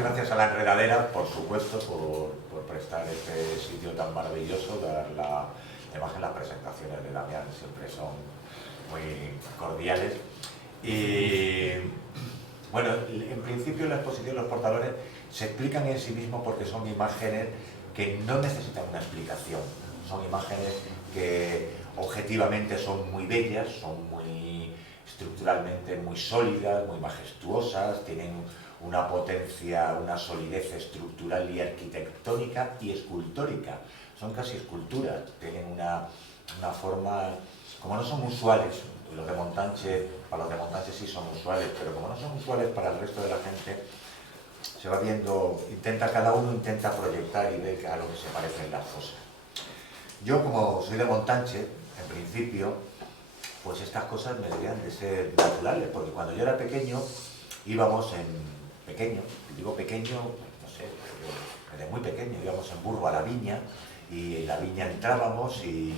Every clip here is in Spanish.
gracias a la Enredadera, por supuesto, por prestar este sitio tan maravilloso, dar la imagen, las presentaciones de Damián siempre son muy cordiales. Y bueno, en principio la exposición Los Portalones se explican en sí mismos porque son imágenes que no necesitan una explicación, son imágenes que objetivamente son muy bellas, son muy estructuralmente muy sólidas, muy majestuosas, tienen una potencia, una solidez estructural y arquitectónica y escultórica. Son casi esculturas, tienen una forma, como no son usuales, los de Montánchez, para los de Montánchez sí son usuales, pero como no son usuales para el resto de la gente, se va viendo, cada uno intenta proyectar y ver a lo que se parecen las cosas. Yo, como soy de Montánchez, en principio, pues estas cosas me debían de ser naturales, porque cuando yo era pequeño, íbamos digo pequeño, no sé, desde muy pequeño, íbamos en burro a la viña, y en la viña entrábamos y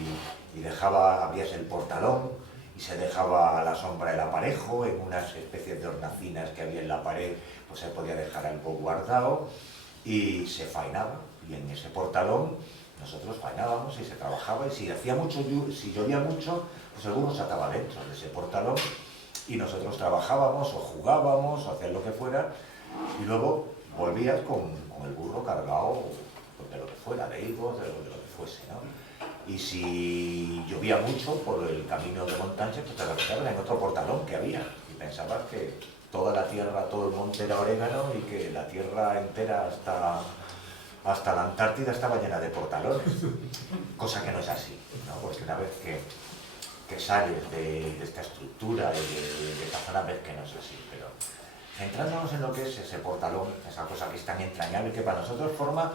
abrías el portalón, y se dejaba a la sombra el aparejo, en unas especies de hornacinas que había en la pared, pues se podía dejar algo guardado, y se faenaba, y en ese portalón nosotros faenábamos y se trabajaba, y si llovía mucho, pues el burro se ataba dentro de ese portalón, y nosotros trabajábamos, o jugábamos, o hacías lo que fuera, y luego volvías con el burro cargado de lo que fuera, de higos, de lo que fuese, ¿no? Y si llovía mucho por el camino de Montánchez, pues te refugiabas en otro portalón que había, y pensabas que toda la tierra, todo el monte era orégano, y que la tierra entera hasta la Antártida estaba llena de portalones, cosa que no es así, ¿no? Porque una vez que sales de esta estructura y de esta zona, ves que no es así. Pero centrándonos en lo que es ese portalón, esa cosa que es tan entrañable, que para nosotros forma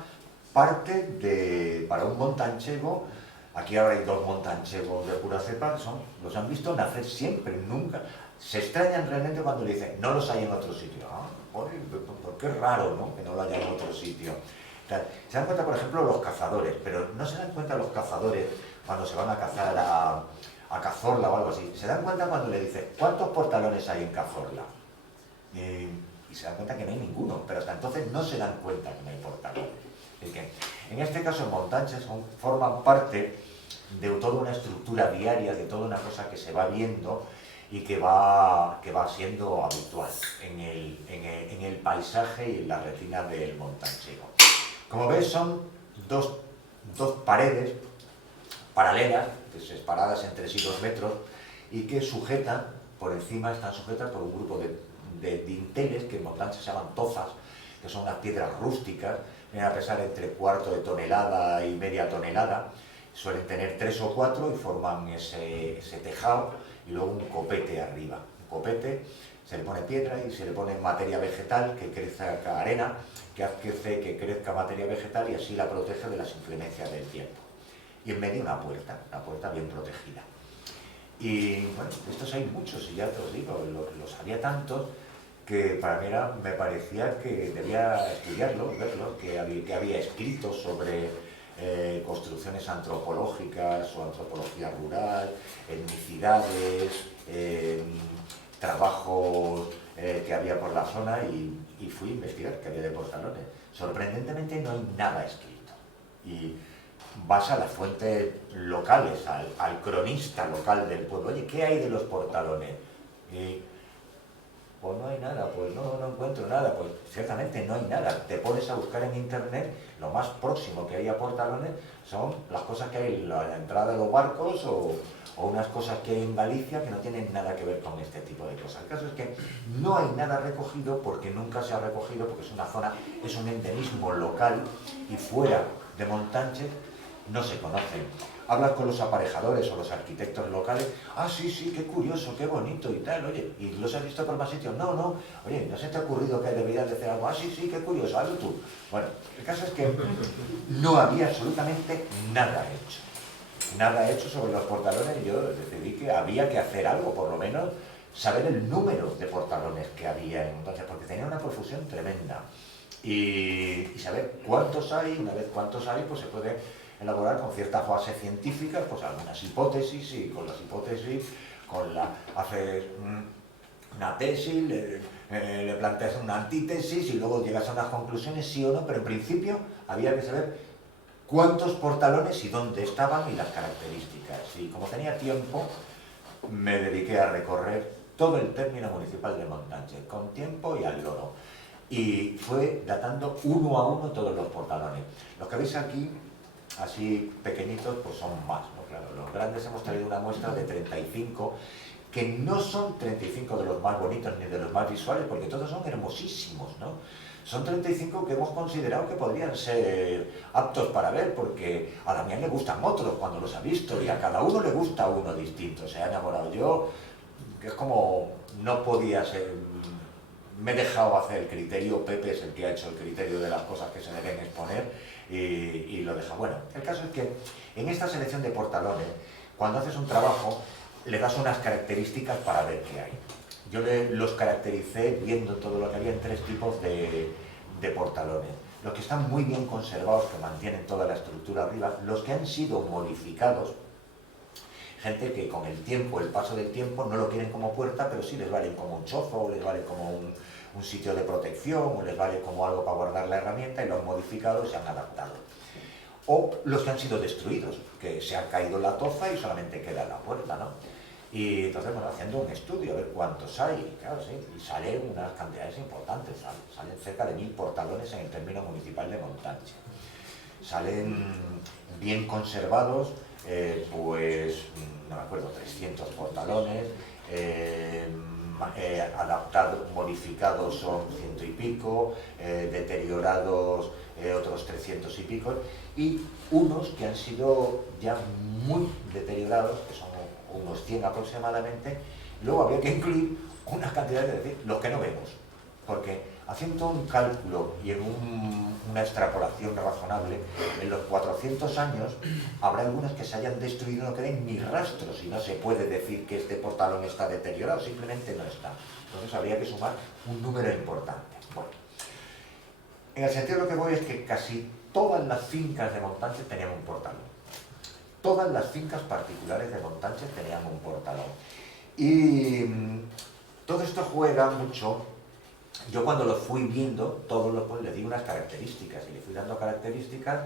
parte para un montanchego. Aquí ahora hay dos montanchegos de pura cepa, los han visto nacer siempre, nunca. Se extrañan realmente cuando le dicen, no los hay en otro sitio. Porque es raro, ¿no?, que no lo haya en otro sitio. Se dan cuenta, por ejemplo, los cazadores, pero no se dan cuenta los cazadores cuando se van a cazar a Cazorla o algo así. Se dan cuenta cuando le dicen, ¿cuántos portalones hay en Cazorla? Y se dan cuenta que no hay ninguno, pero hasta entonces no se dan cuenta que no hay portalones. Es que, en este caso, en Montánchez forman parte de toda una estructura diaria, de toda una cosa que se va viendo y que va siendo habitual en el paisaje y en la retina del montanchego. Como ves, son dos paredes paralelas, separadas entre sí 2 metros, y que sujetan, por encima están sujetas por un grupo de dinteles que en Montánchez se llaman tozas, que son unas piedras rústicas, vienen a pesar entre 1/4 de tonelada y media tonelada, suelen tener 3 o 4 y forman ese tejado, y luego un copete arriba. Un copete, se le pone piedra y se le pone materia vegetal que crezca, arena, que hace que crezca materia vegetal y así la protege de las inclemencias del tiempo. Y en medio una puerta bien protegida. Y bueno, estos hay muchos, y ya te os digo, los había tantos que para mí me parecía que debía estudiarlos, verlos, que había escritos sobre construcciones antropológicas o antropología rural, etnicidades, trabajos que había por la zona, y fui a investigar qué había de portalones. Sorprendentemente no hay nada escrito. Y vas a las fuentes locales, al cronista local del pueblo. Oye, ¿qué hay de los portalones? Y pues no hay nada, pues no encuentro nada. Pues ciertamente no hay nada. Te pones a buscar en internet, lo más próximo que hay a portalones son las cosas que hay en la entrada de los barcos o unas cosas que hay en Galicia que no tienen nada que ver con este tipo de cosas. El caso es que no hay nada recogido porque nunca se ha recogido, porque es una zona, es un endemismo local, y fuera de Montánchez no se conocen. Hablas con los aparejadores o los arquitectos locales, sí, qué curioso, qué bonito y tal, oye, ¿y los has visto por más sitios? No, oye, ¿no se te ha ocurrido que deberías de hacer algo? Sí, qué curioso, hazlo tú. Bueno, el caso es que no había absolutamente nada hecho sobre los portalones, y yo decidí que había que hacer algo, por lo menos saber el número de portalones que había entonces, porque tenía una profusión tremenda, y saber cuántos hay. Una vez cuántos hay, pues se puede elaborar con cierta base científica, pues algunas hipótesis, y con las hipótesis, hacer una tesis, le planteas una antítesis y luego llegas a unas conclusiones, sí o no, pero en principio había que saber cuántos portalones y dónde estaban y las características. Y como tenía tiempo, me dediqué a recorrer todo el término municipal de Montánchez, con tiempo y al loro. Y fue datando uno a uno todos los portalones. Los que veis aquí, así pequeñitos, pues son más, ¿no? Claro, los grandes hemos traído una muestra de 35, que no son 35 de los más bonitos ni de los más visuales, porque todos son hermosísimos, ¿no? Son 35 que hemos considerado que podrían ser aptos para ver, porque a Damián le gustan otros cuando los ha visto, y a cada uno le gusta uno distinto. Se ha enamorado yo, que es como no podía ser. Me he dejado hacer el criterio, Pepe es el que ha hecho el criterio de las cosas que se deben exponer y lo deja. Bueno, el caso es que en esta selección de portalones, cuando haces un trabajo, le das unas características para ver qué hay. Yo los caractericé viendo todo lo que había en 3 tipos de portalones. Los que están muy bien conservados, que mantienen toda la estructura arriba, los que han sido modificados, gente que con el tiempo, el paso del tiempo, no lo quieren como puerta, pero sí les valen como un chozo, o les vale como un sitio de protección, o les vale como algo para guardar la herramienta, y lo han modificado y se han adaptado. O los que han sido destruidos, que se ha caído la toza y solamente queda la puerta, ¿no? Y entonces, bueno, haciendo un estudio, a ver cuántos hay, claro, sí, y salen unas cantidades importantes, salen cerca de 1000 portalones en el término municipal de Montánchez. Salen bien conservados, pues, no me acuerdo, 300 portalones, adaptados, modificados son 100 y pico, deteriorados otros 300 y pico, y unos que han sido ya muy deteriorados, que son unos 100 aproximadamente. Luego habría que incluir una cantidad de decir, los que no vemos, porque haciendo un cálculo y en una extrapolación razonable, en los 400 años habrá algunos que se hayan destruido, no queden ni rastros, y no se puede decir que este portalón está deteriorado, simplemente no está. Entonces habría que sumar un número importante. Bueno, en el sentido de lo que voy es que casi todas las fincas de Montánchez tenían un portalón. Todas las fincas particulares de Montánchez tenían un portalón. Y todo esto juega mucho. Yo cuando lo fui viendo, todos los pues, le di unas características, y le fui dando características,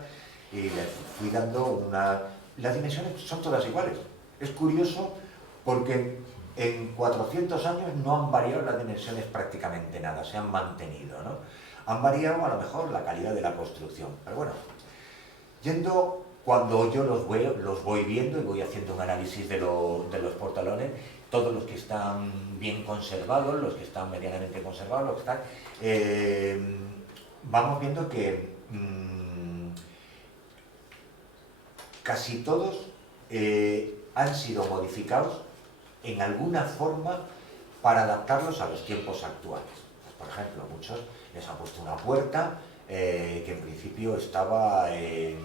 y le fui dando una... Las dimensiones son todas iguales. Es curioso porque en 400 años no han variado las dimensiones prácticamente nada, se han mantenido, ¿no? Han variado a lo mejor la calidad de la construcción, pero bueno, yendo... Cuando yo los voy viendo y voy haciendo un análisis de los portalones, todos los que están bien conservados, los que están medianamente conservados, los que están, vamos viendo que casi todos han sido modificados en alguna forma para adaptarlos a los tiempos actuales. Pues, por ejemplo, muchos les han puesto una puerta que en principio estaba en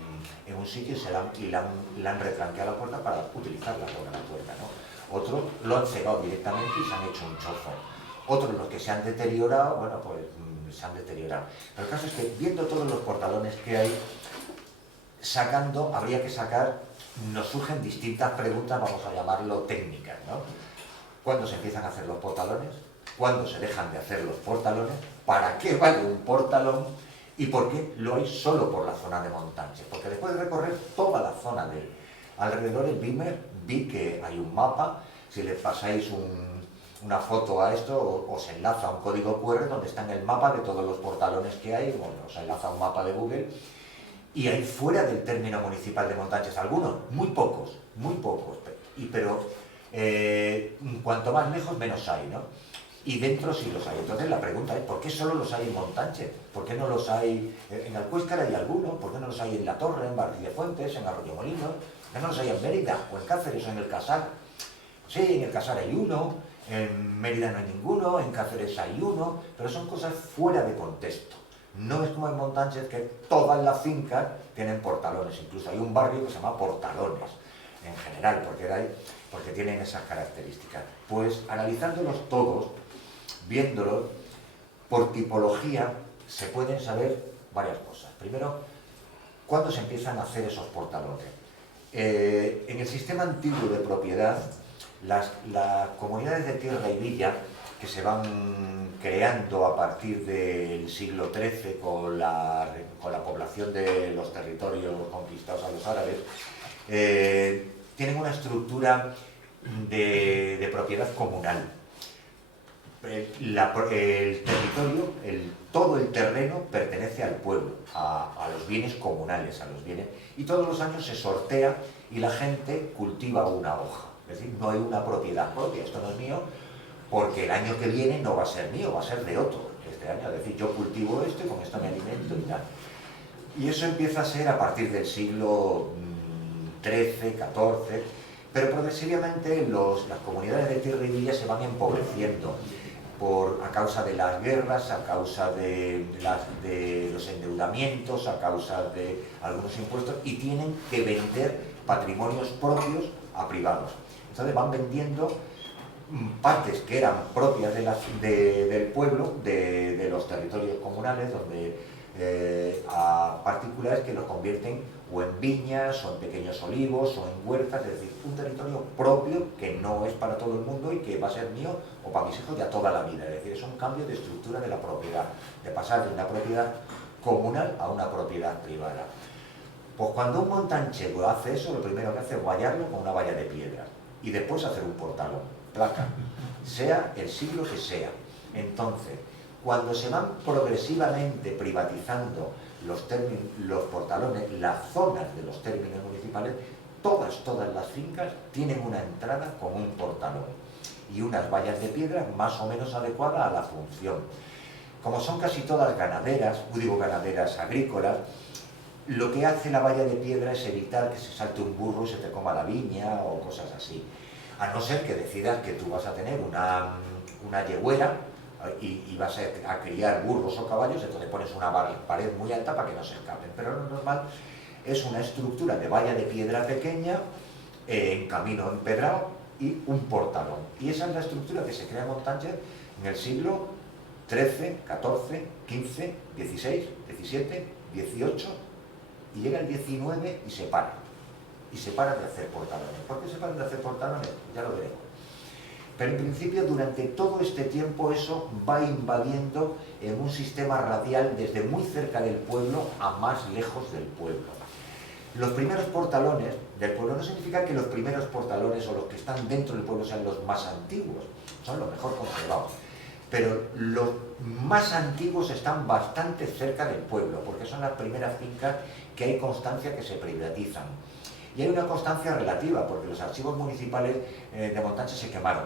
un sitio y la han retranqueado la puerta para utilizarla sobre la puerta, ¿no? Otros lo han cegado directamente y se han hecho un chozo. Otros, los que se han deteriorado, bueno, pues se han deteriorado. Pero el caso es que viendo todos los portalones que hay, habría que sacar, nos surgen distintas preguntas, vamos a llamarlo técnicas, ¿no? ¿Cuándo se empiezan a hacer los portalones? ¿Cuándo se dejan de hacer los portalones? ¿Para qué vale un portalón? ¿Y por qué lo hay solo por la zona de Montánchez? Porque después de recorrer toda la zona de alrededor del Beamer, vi que hay un mapa. Si le pasáis una foto a esto, os enlaza un código QR donde está en el mapa de todos los portalones que hay, bueno, os enlaza un mapa de Google, y hay fuera del término municipal de Montánchez algunos, muy pocos, pero cuanto más lejos menos hay, ¿no? Y dentro sí los hay. Entonces la pregunta es, ¿por qué solo los hay en Montánchez? ¿Por qué no los hay en Alcuéscar? Hay algunos. ¿Por qué no los hay en La Torre, en Barquillefuentes, en Arroyomolinos? ¿Por qué no los hay en Mérida o en Cáceres o en el Casar? Sí, en el Casar hay uno, en Mérida no hay ninguno, en Cáceres hay uno, pero son cosas fuera de contexto. No es como en Montánchez, que todas las fincas tienen portalones. Incluso hay un barrio que se llama Portalones, en general, porque tienen esas características. Pues analizándolos todos, viéndolos, por tipología, se pueden saber varias cosas. Primero, ¿cuándo se empiezan a hacer esos portalones? En el sistema antiguo de propiedad, las comunidades de tierra y villa, que que se van creando a partir del siglo XIII con la población de los territorios conquistados a los árabes, tienen una estructura de propiedad comunal. El territorio, todo el terreno pertenece al pueblo, a los bienes comunales, y todos los años se sortea y la gente cultiva una hoja. Es decir, no hay una propiedad propia, esto no es mío, porque el año que viene no va a ser mío, va a ser de otro este año. Es decir, yo cultivo esto y con esto me alimento y tal. Y eso empieza a ser a partir del siglo XIII, XIV, pero progresivamente las comunidades de tierra y villa se van empobreciendo a causa de las guerras, a causa de los endeudamientos, a causa de algunos impuestos, y tienen que vender patrimonios propios a privados. Entonces van vendiendo partes que eran propias del pueblo, de los territorios comunales, a particulares que los convierten o en viñas, o en pequeños olivos, o en huertas, es decir, un territorio propio que no es para todo el mundo y que va a ser mío o para mis hijos ya toda la vida. Es decir, es un cambio de estructura de la propiedad, de pasar de una propiedad comunal a una propiedad privada. Pues cuando un montanchero hace eso, lo primero que hace es vallarlo con una valla de piedra y después hacer un portalón, placa, sea el siglo que sea. Entonces, cuando se van progresivamente privatizando los portalones, las zonas de los términos municipales, todas las fincas tienen una entrada con un portalón y unas vallas de piedra más o menos adecuadas a la función. Como son casi todas ganaderas agrícolas, lo que hace la valla de piedra es evitar que se salte un burro y se te coma la viña o cosas así. A no ser que decidas que tú vas a tener una yeguera y vas a criar burros o caballos, entonces pones una pared muy alta para que no se escapen. Pero lo normal es una estructura de valla de piedra pequeña, en camino empedrado y un portalón. Y esa es la estructura que se crea en Montánchez en el siglo XIII, XIV, XV, XVI, XVII, XVIII, y llega el XIX y se para. Y se para de hacer portalones. ¿Por qué se paran de hacer portalones? Ya lo veremos. Pero en principio, durante todo este tiempo, eso va invadiendo en un sistema radial desde muy cerca del pueblo a más lejos del pueblo. Los primeros portalones del pueblo no significa que los primeros portalones o los que están dentro del pueblo sean los más antiguos, son los mejor conservados. Pero los más antiguos están bastante cerca del pueblo, porque son las primeras fincas que hay constancia que se privatizan. Y hay una constancia relativa, porque los archivos municipales de Montánchez se quemaron.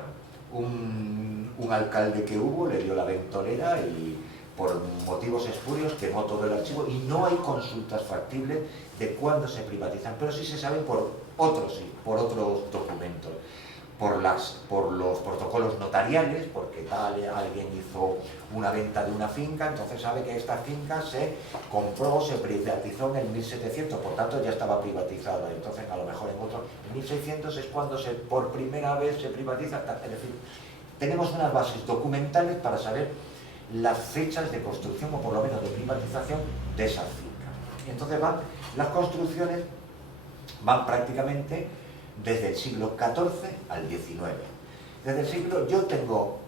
Un alcalde que hubo le dio la ventolera y por motivos espurios quemó todo el archivo y no hay consultas factibles de cuándo se privatizan, pero sí se sabe por otros documentos, por los protocolos notariales, porque alguien hizo una venta de una finca, entonces sabe que esta finca se compró, se privatizó en el 1700, por tanto ya estaba privatizada, entonces a lo mejor en 1600 es cuando por primera vez se privatiza, es decir, tenemos unas bases documentales para saber las fechas de construcción, o por lo menos de privatización, de esas fincas. Y entonces las construcciones van prácticamente desde el siglo XIV al XIX. Yo tengo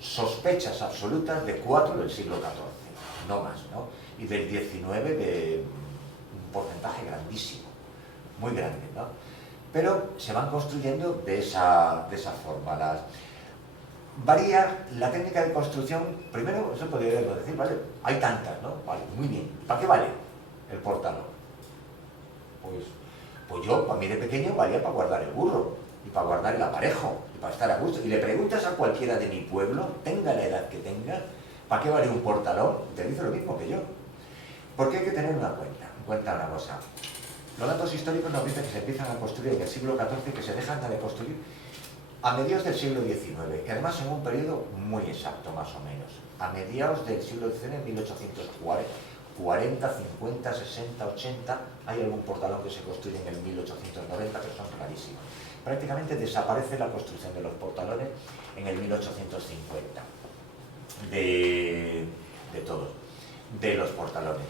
sospechas absolutas de 4 del siglo XIV, no más, ¿no? Y del XIX de un porcentaje grandísimo, muy grande, ¿no? Pero se van construyendo de esa forma. Varía la técnica de construcción. Primero, eso podría decir, ¿vale? Hay tantas, ¿no? Vale, muy bien. ¿Para qué vale el portalón? Pues yo, para mí de pequeño, valía para guardar el burro, y para guardar el aparejo, y para estar a gusto. Y le preguntas a cualquiera de mi pueblo, tenga la edad que tenga, ¿para qué vale un portalón? Y te dice lo mismo que yo. Porque hay que tener una cuenta una cosa. Los datos históricos nos dicen que se empiezan a construir en el siglo XIV y que se dejan de construir a mediados del siglo XIX, y además en un periodo muy exacto, más o menos. A mediados del siglo XIX, 1840, 50, 60, 80, hay algún portalón que se construye en el 1890, pero son rarísimos. Prácticamente desaparece la construcción de los portalones en el 1850, de todos, de los portalones.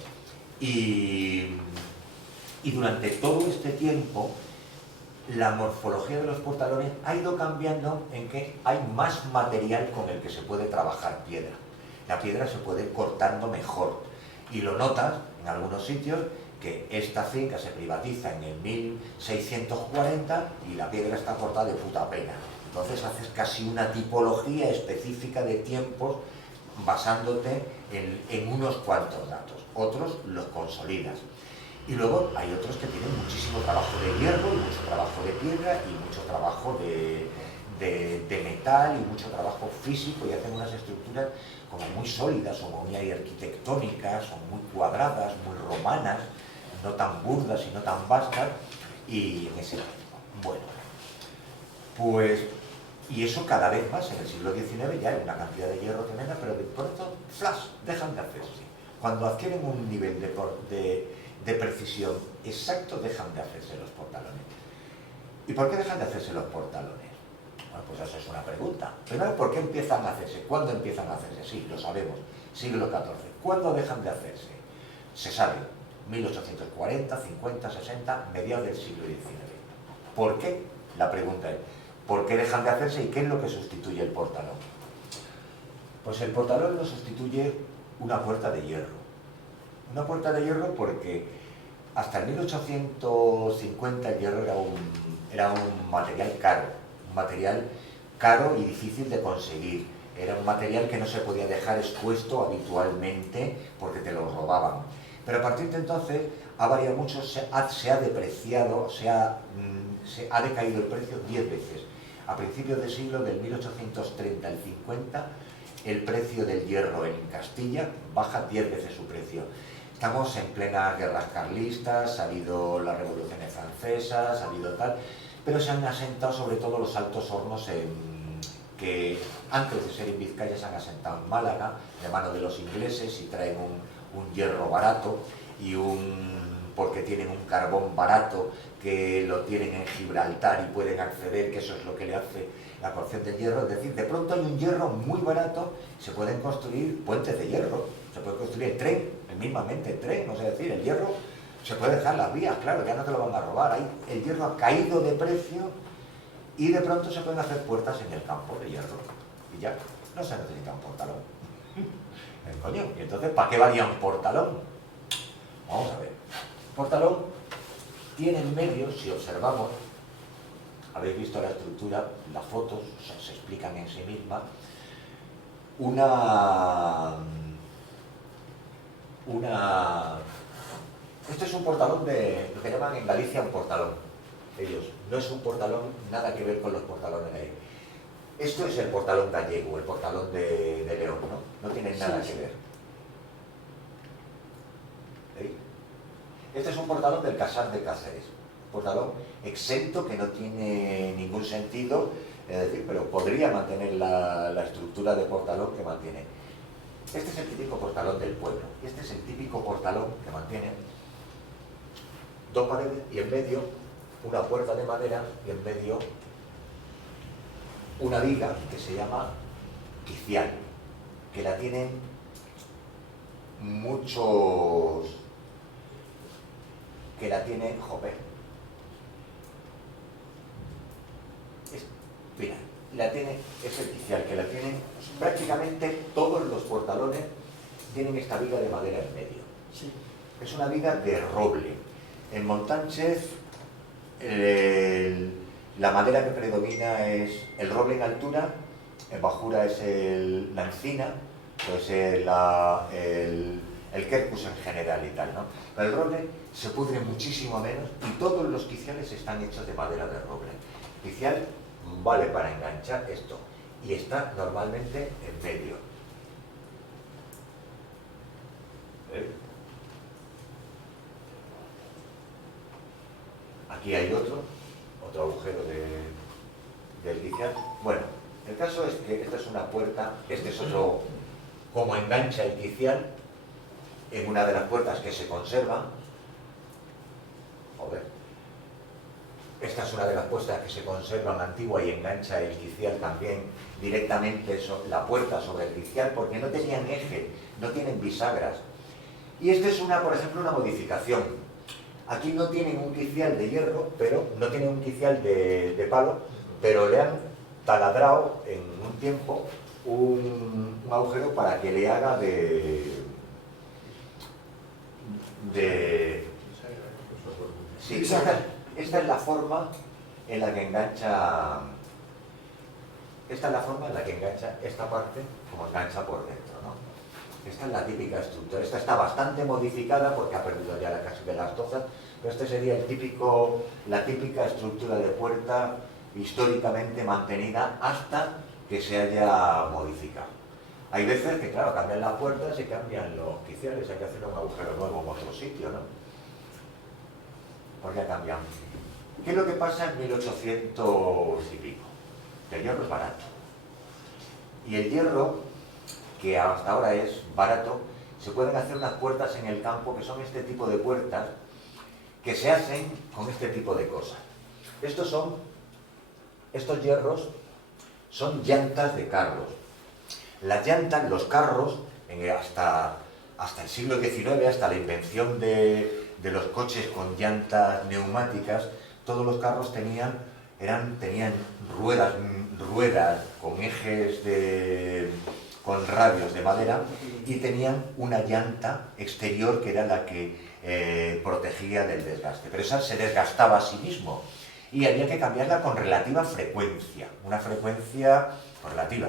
Y durante todo este tiempo, la morfología de los portalones ha ido cambiando en que hay más material con el que se puede trabajar piedra. La piedra se puede ir cortando mejor y lo notas en algunos sitios que esta finca se privatiza en el 1640 y la piedra está cortada de puta pena. Entonces haces casi una tipología específica de tiempos basándote en unos cuantos datos. Otros los consolidas. Y luego hay otros que tienen muchísimo trabajo de hierro, y mucho trabajo de piedra y mucho trabajo de metal y mucho trabajo físico y hacen unas estructuras como muy sólidas, son muy arquitectónicas, son muy cuadradas, muy romanas, no tan burdas y no tan vastas, y en ese bueno, pues, y eso cada vez más en el siglo XIX ya hay una cantidad de hierro tremenda, pero de pronto, flash, dejan de hacerse. Cuando adquieren un nivel de precisión exacto, dejan de hacerse los portalones. ¿Y por qué dejan de hacerse los portalones? Bueno, pues eso es una pregunta. Primero, ¿por qué empiezan a hacerse? ¿Cuándo empiezan a hacerse? Sí, lo sabemos, siglo XIV. ¿Cuándo dejan de hacerse? Se sabe, 1840, 50, 60, mediados del siglo XIX. ¿Por qué? La pregunta es, ¿por qué dejan de hacerse y qué es lo que sustituye el portalón? Pues el portalón lo sustituye una puerta de hierro. Una puerta de hierro porque hasta el 1850 el hierro era un material caro y difícil de conseguir. Era un material que no se podía dejar expuesto habitualmente porque te lo robaban. Pero a partir de entonces ha variado mucho, se ha depreciado, ha decaído el precio 10 veces. A principios del siglo del 1830 al 50, el precio del hierro en Castilla baja 10 veces su precio. Estamos en plenas guerras carlistas, ha habido las revoluciones francesas, ha habido tal, pero se han asentado sobre todo los altos hornos que antes de ser en Vizcaya se han asentado en Málaga, de mano de los ingleses, y traen un hierro barato porque tienen un carbón barato que lo tienen en Gibraltar y pueden acceder, que eso es lo que le hace la porción del hierro. Es decir, de pronto hay un hierro muy barato, se pueden construir puentes de hierro, se puede construir el tren, mismamente el tren, o sea, decir, el hierro se puede dejar las vías, claro, ya no te lo van a robar, ahí el hierro ha caído de precio y de pronto se pueden hacer puertas en el campo de hierro y ya no se necesita un portalón. Coño, y entonces, ¿para qué valía un portalón? Vamos a ver. Portalón tiene en medio, si observamos, habéis visto la estructura, las fotos se explican en sí mismas, esto es un portalón de lo que llaman en Galicia un portalón. Ellos, no es un portalón, nada que ver con los portalones de ahí. Esto es el portalón gallego, el portalón de León, ¿no? No tiene nada que ver. ¿Veis? Este es un portalón del Casar de Cáceres. Portalón exento que no tiene ningún sentido, es decir, pero podría mantener la estructura de portalón que mantiene. Este es el típico portalón del pueblo. Y este es el típico portalón que mantiene dos paredes y en medio una puerta de madera y en medio una viga que se llama quicial, que la tienen muchos, joder. Mira, es el quicial, que la tienen prácticamente todos los portalones, tienen esta viga de madera en medio. Sí. Es una viga de roble. En Montánchez la madera que predomina es el roble en altura, en bajura es la encina, pues el quercus en general y tal, ¿no? Pero el roble se pudre muchísimo menos y todos los quiciales están hechos de madera de roble. El quicial vale para enganchar esto y está normalmente en medio. Aquí hay otro agujero del quicial. Bueno, el caso es que esta es una puerta, este es otro, como engancha el quicial en una de las puertas que se conservan. Joder. Esta es una de las puertas que se conservan antigua y engancha el quicial también directamente la puerta sobre el quicial porque no tenían eje, no tienen bisagras. Y esta es por ejemplo, una modificación. Aquí no tienen un quicial de hierro, pero no tienen un quicial de palo, pero le han taladrado en un tiempo un agujero para que le haga sí, esta es la forma en la que engancha. Esta es la forma en la que engancha esta parte, como engancha por dentro, ¿no? Esta es la típica estructura. Esta está bastante modificada porque ha perdido ya casi de las tozas, pero este sería la típica estructura de puerta históricamente mantenida hasta que se haya modificado. Hay veces que, claro, cambian las puertas y cambian los quiciales, hay que hacer un agujero nuevo en otro sitio, ¿no? Porque cambian. ¿Qué es lo que pasa en 1800 y pico? Que el hierro es barato. Y el hierro, que hasta ahora es barato, se pueden hacer unas puertas en el campo que son este tipo de puertas que se hacen con este tipo de cosas. Estos hierros son llantas de carros. Las llantas, los carros, hasta el siglo XIX, hasta la invención de los coches con llantas neumáticas, todos los carros tenían ruedas con ejes con radios de madera y tenían una llanta exterior que era la que protegía del desgaste. Pero esa se desgastaba a sí mismo y había que cambiarla con relativa frecuencia, una frecuencia relativa.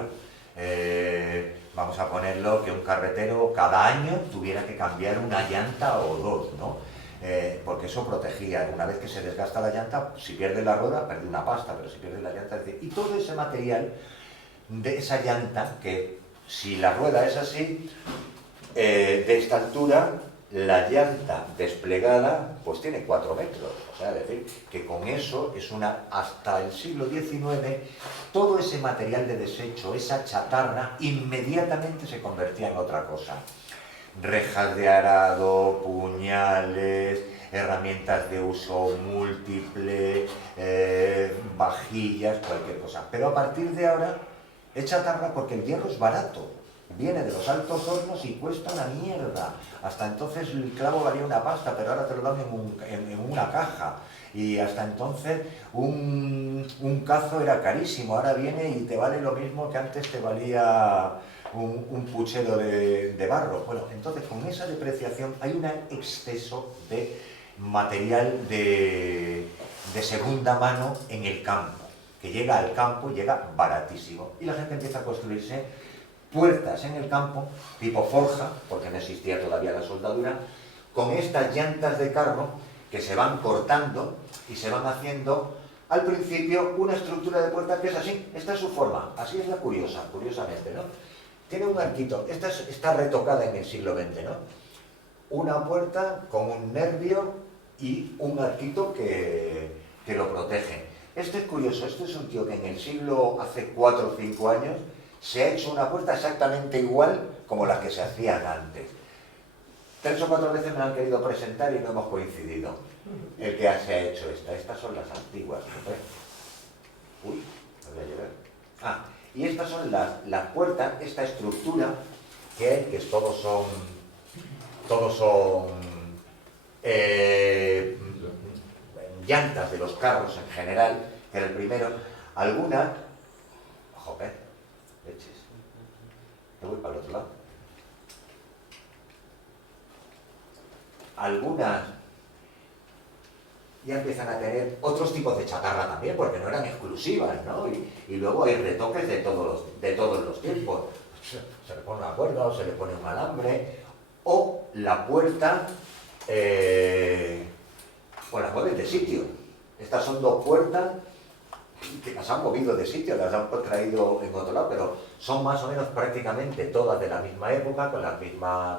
Vamos a ponerlo que un carretero cada año tuviera que cambiar una llanta o dos, ¿no? Porque eso protegía. Una vez que se desgasta la llanta, si pierde la rueda, pierde una pasta, pero si pierde la llanta... Y todo ese material de esa llanta, que si la rueda es así, de esta altura, la llanta desplegada pues tiene 4 metros. O sea, es decir, que con eso hasta el siglo XIX, todo ese material de desecho, esa chatarra, inmediatamente se convertía en otra cosa. Rejas de arado, puñales, herramientas de uso múltiple, vajillas, cualquier cosa. Pero a partir de ahora es chatarra porque el hierro es barato. Viene de los altos hornos y cuesta una mierda. Hasta entonces el clavo valía una pasta, pero ahora te lo dan en una caja. Y hasta entonces un cazo era carísimo. Ahora viene y te vale lo mismo que antes te valía un puchero de barro. Bueno, entonces con esa depreciación hay un exceso de material de segunda mano en el campo, que llega al campo y llega baratísimo. Y la gente empieza a construirse puertas en el campo, tipo forja, porque no existía todavía la soldadura, con estas llantas de carro que se van cortando y se van haciendo al principio una estructura de puerta que es así. Esta es su forma, así es la curiosamente, ¿no? Tiene un arquito, esta está retocada en el siglo XX, ¿no? Una puerta con un nervio y un arquito que lo protege. Esto es curioso, esto es un tío que en el siglo, hace 4 o 5 años, se ha hecho una puerta exactamente igual como las que se hacían antes. 3 o 4 veces me la han querido presentar y no hemos coincidido. El que se ha hecho estas son las antiguas. Uy, me voy a llevar. Y estas son las puertas, esta estructura que todos son llantas de los carros en general, que era el primero. Algunas, joder, leches, me voy para el otro lado. Algunas ya empiezan a tener otros tipos de chatarra también, porque no eran exclusivas, ¿no? Y luego hay retoques de todos los tiempos. Se le pone una cuerda o se le pone un alambre, o la puerta, o las mueves de sitio. Estas son 2 puertas que las han movido de sitio, las han traído en otro lado, pero son más o menos prácticamente todas de la misma época, con las mismas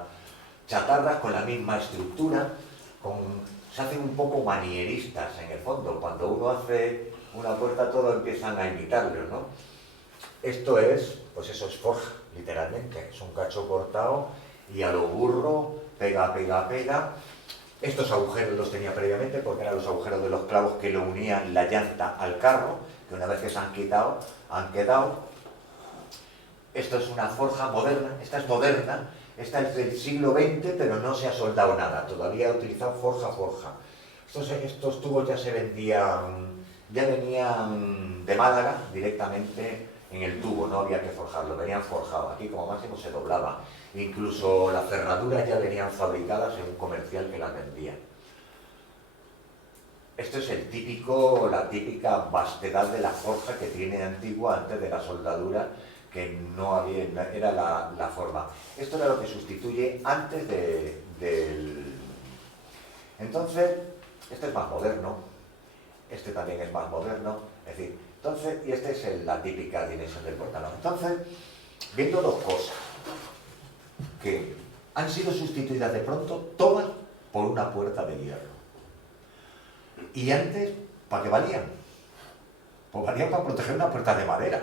chatarras, con la misma estructura, se hacen un poco manieristas en el fondo. Cuando uno hace una puerta, todos empiezan a imitarlo, ¿no? Esto es, pues eso es forja, literalmente. Es un cacho cortado y a lo burro, pega. Estos agujeros los tenía previamente porque eran los agujeros de los clavos que lo unían la llanta al carro, que una vez que se han quitado, han quedado. Esto es una forja moderna, esta es moderna. Esta es del siglo XX, pero no se ha soldado nada. Todavía he utilizado forja. Estos tubos ya se vendían, ya venían de Málaga directamente en el tubo, no había que forjarlo, venían forjados. Aquí como máximo se doblaba. Incluso las cerraduras ya venían fabricadas en un comercial que las vendía. Esto es la típica vastedad de la forja que tiene antigua antes de la soldadura, que no había, era la forma. Esto era lo que sustituye antes del... Entonces, este es más moderno, este también es más moderno, es decir, entonces, y esta es la típica dimensión del portalón. Entonces, viendo dos cosas que han sido sustituidas de pronto todas por una puerta de hierro. Y antes, ¿para qué valían? Pues valían para proteger una puerta de madera,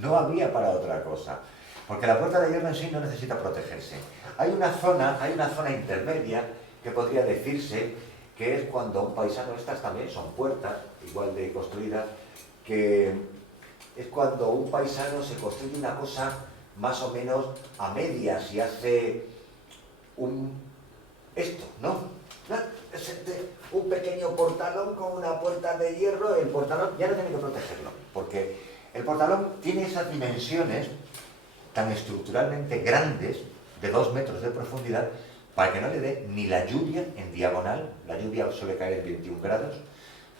no había para otra cosa. Porque la puerta de hierro en sí no necesita protegerse. Hay una zona intermedia que podría decirse que es cuando un paisano, estas también son puertas, igual de construidas, que es cuando un paisano se construye una cosa más o menos a medias y hace esto, ¿no? Un pequeño portalón con una puerta de hierro, el portalón ya no tiene que protegerlo, porque el portalón tiene esas dimensiones tan estructuralmente grandes, de 2 metros de profundidad, para que no le dé ni la lluvia en diagonal. La lluvia suele caer en 21 grados,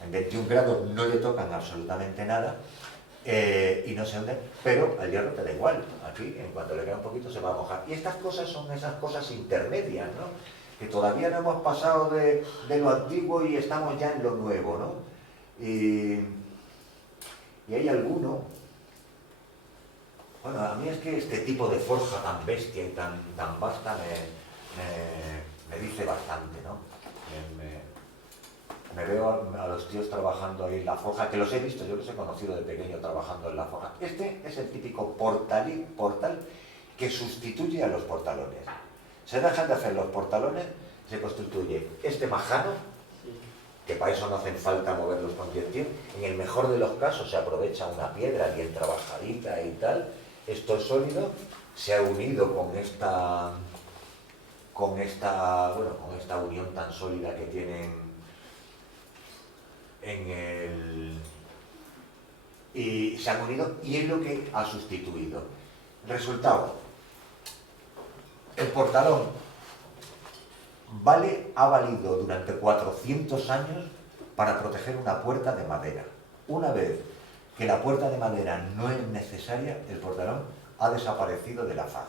en 21 grados no le tocan absolutamente nada, y no se hunde, pero al hierro te da igual, aquí en cuanto le cae un poquito se va a mojar. Y estas cosas son esas cosas intermedias, ¿no? Que todavía no hemos pasado de lo antiguo y estamos ya en lo nuevo, ¿no? Y hay alguno... Bueno, a mí es que este tipo de forja tan bestia y tan vasta me dice bastante, ¿no? Me veo a los tíos trabajando ahí en la forja, que los he visto, yo los he conocido de pequeño trabajando en la forja. Este es el típico portal que sustituye a los portalones. Se dejan de hacer los portalones, se constituye este majano, que para eso no hacen falta moverlos con proyectil. En el mejor de los casos se aprovecha una piedra bien trabajadita y tal. Esto es sólido, se ha unido con esta unión tan sólida que tienen y se han unido, y es lo que ha sustituido. Resultado: el portalón ha valido durante 400 años para proteger una puerta de madera. Una vez que la puerta de madera no es necesaria, el portalón ha desaparecido de la faz.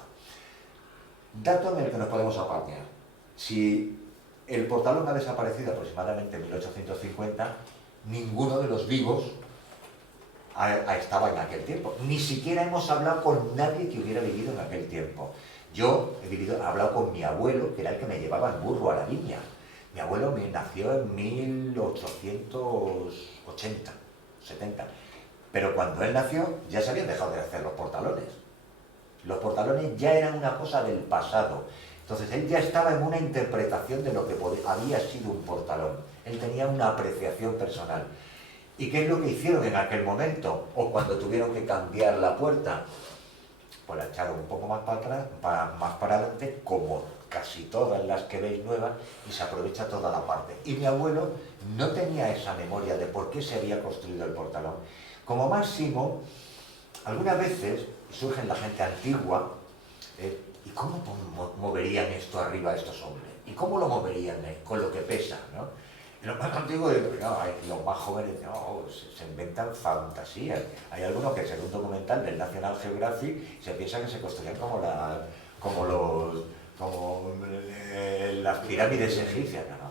Dato en el que nos podemos apañar: si el portalón ha desaparecido aproximadamente en 1850, ninguno de los vivos estaba en aquel tiempo. Ni siquiera hemos hablado con nadie que hubiera vivido en aquel tiempo. Yo he hablado con mi abuelo, que era el que me llevaba en burro a la viña. Mi abuelo nació en 1880, 70. Pero cuando él nació ya se habían dejado de hacer los portalones. Los portalones ya eran una cosa del pasado. Entonces él ya estaba en una interpretación de lo que había sido un portalón. Él tenía una apreciación personal. ¿Y qué es lo que hicieron en aquel momento? O cuando tuvieron que cambiar la puerta, pues la echaron un poco más para atrás, más para adelante, como casi todas las que veis nuevas, y se aprovecha toda la parte. Y mi abuelo no tenía esa memoria de por qué se había construido el portalón. Como máximo, algunas veces surge en la gente antigua, ¿y cómo moverían esto arriba estos hombres? ¿Y cómo lo moverían con lo que pesa, ¿no? Y los más antiguos, los más jóvenes, se inventan fantasías. Hay algunos que, según un documental del National Geographic, se piensa que se construían como las pirámides egipcias, ¿no?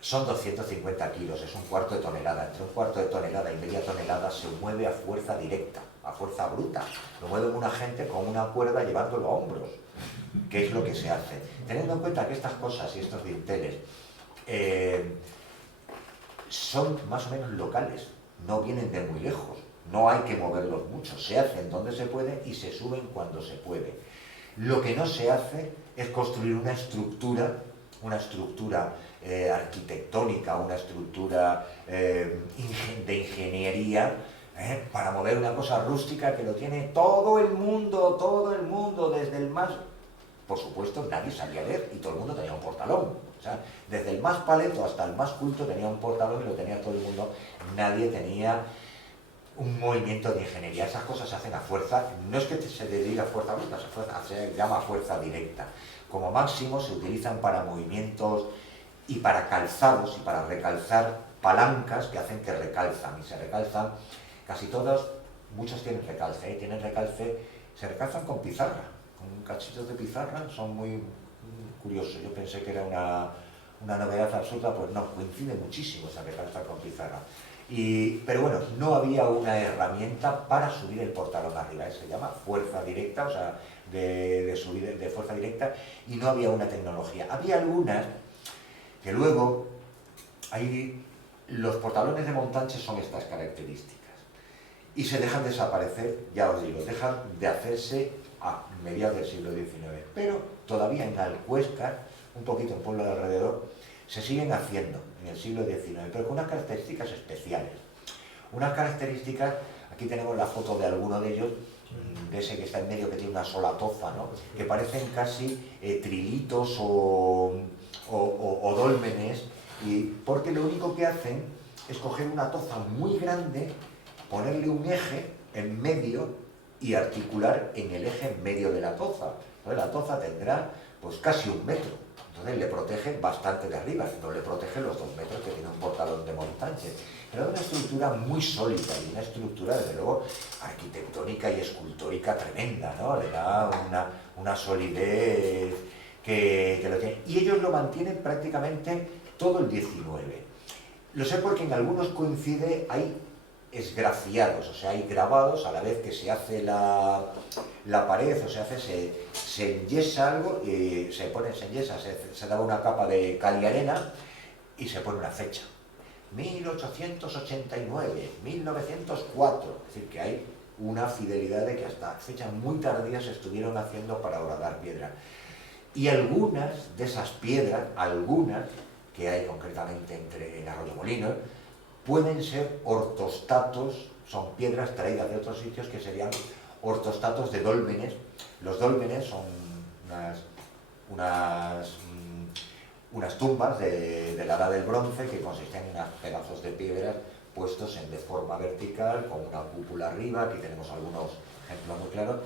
Son 250 kilos, es un cuarto de tonelada. Entre un cuarto de tonelada y media tonelada se mueve a fuerza directa, a fuerza bruta. Lo mueve una gente con una cuerda llevándolo a hombros, que es lo que se hace. Teniendo en cuenta que estas cosas y estos dinteles son más o menos locales, no vienen de muy lejos, no hay que moverlos mucho, se hacen donde se puede y se suben cuando se puede. Lo que no se hace es construir una estructura arquitectónica, una estructura de ingeniería para mover una cosa rústica que lo tiene todo el mundo, desde el más... Por supuesto, nadie sabía leer y todo el mundo tenía un portalón. sea, desde el más paleto hasta el más culto tenía un portalón y lo tenía todo el mundo. Nadie tenía un movimiento de ingeniería. Esas cosas se hacen a fuerza. No es que se dedique a fuerza bruta, se llama fuerza directa. Como máximo se utilizan para movimientos y para calzados y para recalzar palancas que hacen que recalzan. Y se recalzan casi todas, muchos tienen recalce, tienen recalce, se recalzan con pizarra, con cachitos de pizarra, son muy curiosos. Yo pensé que era una novedad absurda, pues no, coincide muchísimo esa recalza con pizarra. Pero bueno, no había una herramienta para subir el portalón arriba, se llama fuerza directa, o sea, de subir de fuerza directa, y no había una tecnología. Había algunas que luego, los portalones de Montánchez son estas características, y se dejan desaparecer, ya os digo, dejan de hacerse a mediados del siglo XIX, pero todavía en Alcuéscar, un poquito en pueblo de alrededor, se siguen haciendo en el siglo XIX, pero con unas características especiales. Unas características, aquí tenemos la foto de alguno de ellos, de ese que está en medio, que tiene una sola toza, ¿no? Que parecen casi trilitos o dólmenes, porque lo único que hacen es coger una toza muy grande, ponerle un eje en medio y articular en el eje en medio de la toza. Entonces la toza tendrá pues casi 1 metro, entonces le protege bastante de arriba, no le protege los 2 metros que tiene un portalón de Montánchez. Pero una estructura muy sólida y una estructura, desde luego, arquitectónica y escultórica tremenda, ¿no? Le da una solidez que lo tiene. Y ellos lo mantienen prácticamente todo el XIX. Lo sé porque en algunos coincide, hay esgrafiados, o sea, hay grabados a la vez que se hace la pared, o se enyesa algo, y se enyesa, se da una capa de cal y arena y se pone una fecha. 1889, 1904, es decir, que hay una fidelidad de que hasta fechas muy tardías se estuvieron haciendo para horadar piedra. Y algunas de esas piedras, algunas que hay concretamente en Arroyomolinos, pueden ser ortostatos, son piedras traídas de otros sitios que serían ortostatos de dólmenes. Los dólmenes son unas tumbas de la edad del bronce que consisten en unos pedazos de piedras puestos de forma vertical, con una cúpula arriba. Aquí tenemos algunos ejemplos muy claros.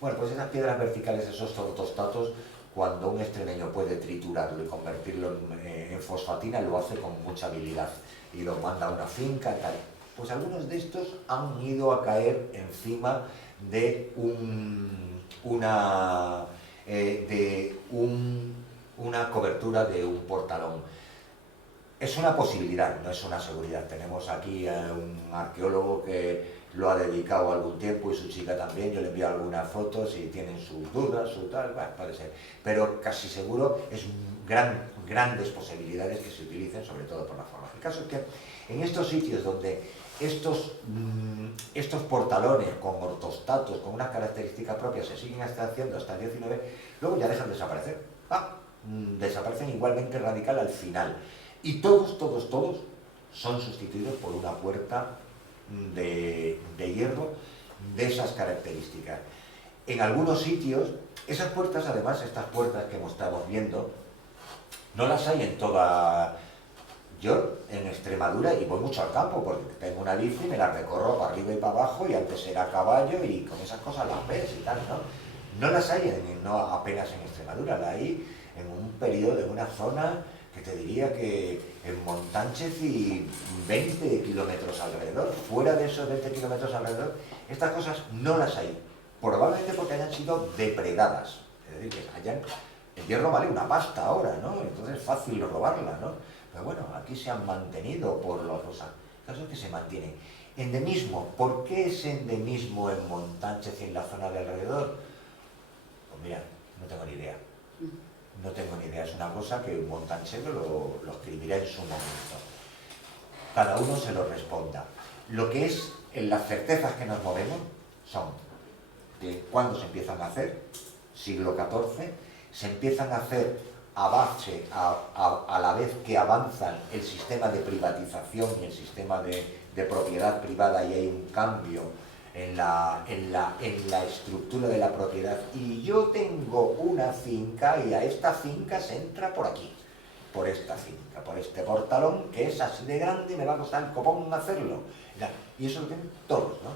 Bueno, pues esas piedras verticales, esos ortostatos, cuando un extremeño puede triturarlo y convertirlo en fosfatina, lo hace con mucha habilidad y lo manda a una finca, tal. Pues algunos de estos han ido a caer encima de una cobertura de un portalón. Es una posibilidad, no es una seguridad. Tenemos aquí a un arqueólogo que lo ha dedicado algún tiempo y su chica también. Yo le envío algunas fotos y tienen sus dudas, su tal, bueno, puede ser. Pero casi seguro es grandes posibilidades que se utilicen, sobre todo por la forma. El caso es que en estos sitios donde estos portalones con ortostatos, con unas características propias, se siguen haciendo hasta el XIX, luego ya dejan de desaparecer. Desaparecen igualmente radical al final. Y todos son sustituidos por una puerta de hierro de esas características. En algunos sitios, esas puertas, además, estas puertas que estamos viendo, no las hay en toda... Yo, en Extremadura, y voy mucho al campo, porque tengo una bici, me la recorro para arriba y para abajo, y antes era a caballo, y con esas cosas las ves y tal, ¿no? No las hay no apenas en Extremadura, las hay en un periodo, en una zona que te diría que en Montánchez y 20 kilómetros alrededor. Fuera de esos 20 kilómetros alrededor, estas cosas no las hay, probablemente porque hayan sido depredadas, es decir, que el hierro vale una pasta ahora, ¿no? Entonces es fácil robarla, ¿no? Pero bueno, aquí se han mantenido por los cosas. El caso es que se mantienen. Endemismo, ¿por qué ese endemismo en Montánchez y en la zona de alrededor? Pues mira, no tengo ni idea. No tengo ni idea, es una cosa que un montanchero lo escribirá en su momento. Cada uno se lo responda. Lo que es en las certezas que nos movemos son de cuándo se empiezan a hacer, siglo XIV, se empiezan a hacer a la vez que avanzan el sistema de privatización y el sistema de propiedad privada, y hay un cambio en la estructura de la propiedad. Y yo tengo una finca y a esta finca se entra por aquí. por esta finca, por este portalón que es así de grande y me va a costar el copón hacerlo. Y eso lo tienen todos, ¿no?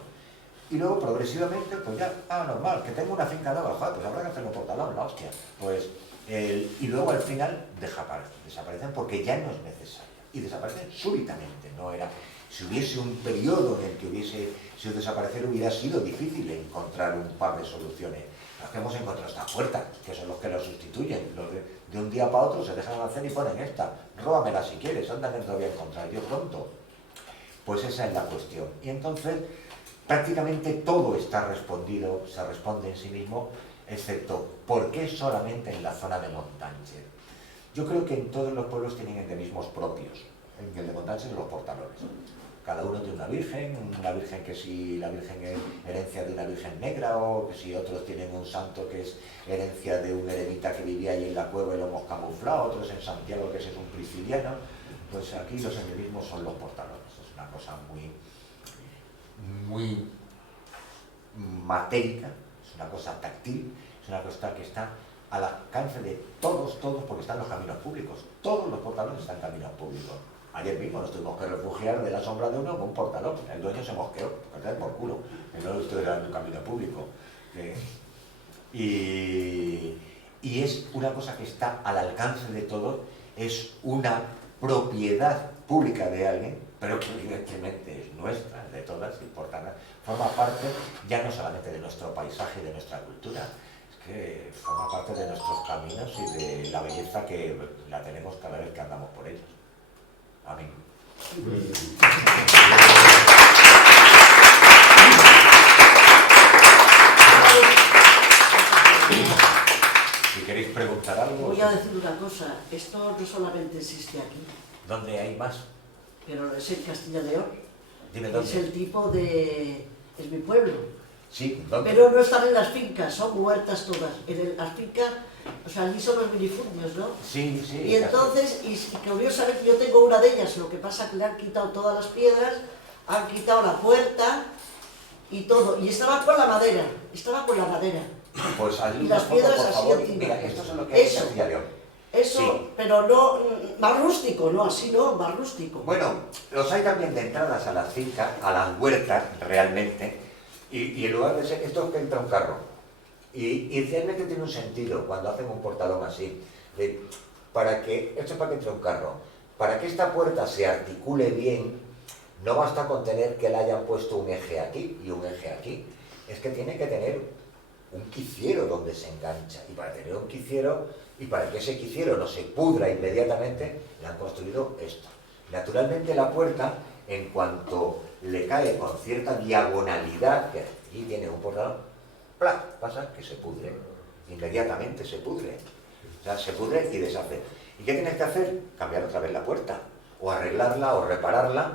Y luego progresivamente, pues ya, normal, que tengo una finca nueva, joder, pues habrá que hacerlo portalón, la hostia. Pues, y luego al final desaparecen porque ya no es necesario. Y desaparecen súbitamente, no era... Si hubiese un periodo en el que hubiese sido desaparecer, hubiera sido difícil encontrar un par de soluciones. Los que hemos encontrado esta puerta, que son los que lo sustituyen, los de un día para otro se dejan hacer y ponen esta. Róbamela si quieres, anda que no lo voy a encontrar yo pronto. Pues esa es la cuestión. Y entonces, prácticamente todo está respondido, se responde en sí mismo, excepto ¿por qué solamente en la zona de Montánchez? Yo creo que en todos los pueblos tienen endemismos propios. En el de Montánchez los portalones. Cada uno tiene una virgen que si la virgen es herencia de una virgen negra, o que si otros tienen un santo que es herencia de un eremita que vivía ahí en la cueva y lo hemos camuflado, otros en Santiago que ese es un prisciliano. Pues aquí los endemismos son los portalones. Es una cosa muy matérica, es una cosa táctil, es una cosa que está al alcance de todos, porque están los caminos públicos. Todos los portalones están en caminos públicos. Ayer mismo nos tuvimos que refugiar de la sombra de uno con un portalón. El dueño se mosqueó, por culo, que no lo estuviera en un camino público. Y es una cosa que está al alcance de todos, es una propiedad pública de alguien, pero que evidentemente es nuestra, de todas, importante, forma parte ya no solamente de nuestro paisaje y de nuestra cultura, es que forma parte de nuestros caminos y de la belleza que la tenemos cada vez que andamos por ellos. Amén. Si queréis preguntar algo... Voy a decir una cosa, esto no solamente existe aquí. ¿Dónde hay más? Pero es en Castilla y León. Dime dónde. Es el tipo de... es mi pueblo. Sí, ¿dónde? Pero no están en las fincas, son huertas todas. Las fincas, o sea, allí son los minifundios, ¿no? Sí, sí. Y entonces, y curiosamente yo tengo una de ellas, lo que pasa es que le han quitado todas las piedras, han quitado la puerta y todo. Y estaba con la madera, Pues y las piedras por así favor. encima. Mira, esto es lo que hay en Eso. Castilla y León. Eso, Sí. pero no, más rústico, no, así no, más rústico. Bueno, los hay también de entradas a las fincas, a las huertas, realmente, y en lugar de ser, esto es que entra un carro. Y realmente tiene un sentido cuando hacen un portalón así. Esto es para que entre un carro. Para que esta puerta se articule bien, no basta con tener que le hayan puesto un eje aquí y un eje aquí. Es que tiene que tener un quiciero donde se engancha. Y para tener un quiciero, y para que ese quiciero no se pudra inmediatamente, le han construido esto. Naturalmente la puerta, en cuanto le cae con cierta diagonalidad, que aquí tiene un portalón, ¡plac!, pasa que se pudre. Inmediatamente se pudre. O sea, se pudre y deshace. ¿Y qué tienes que hacer? Cambiar otra vez la puerta. O arreglarla, o repararla,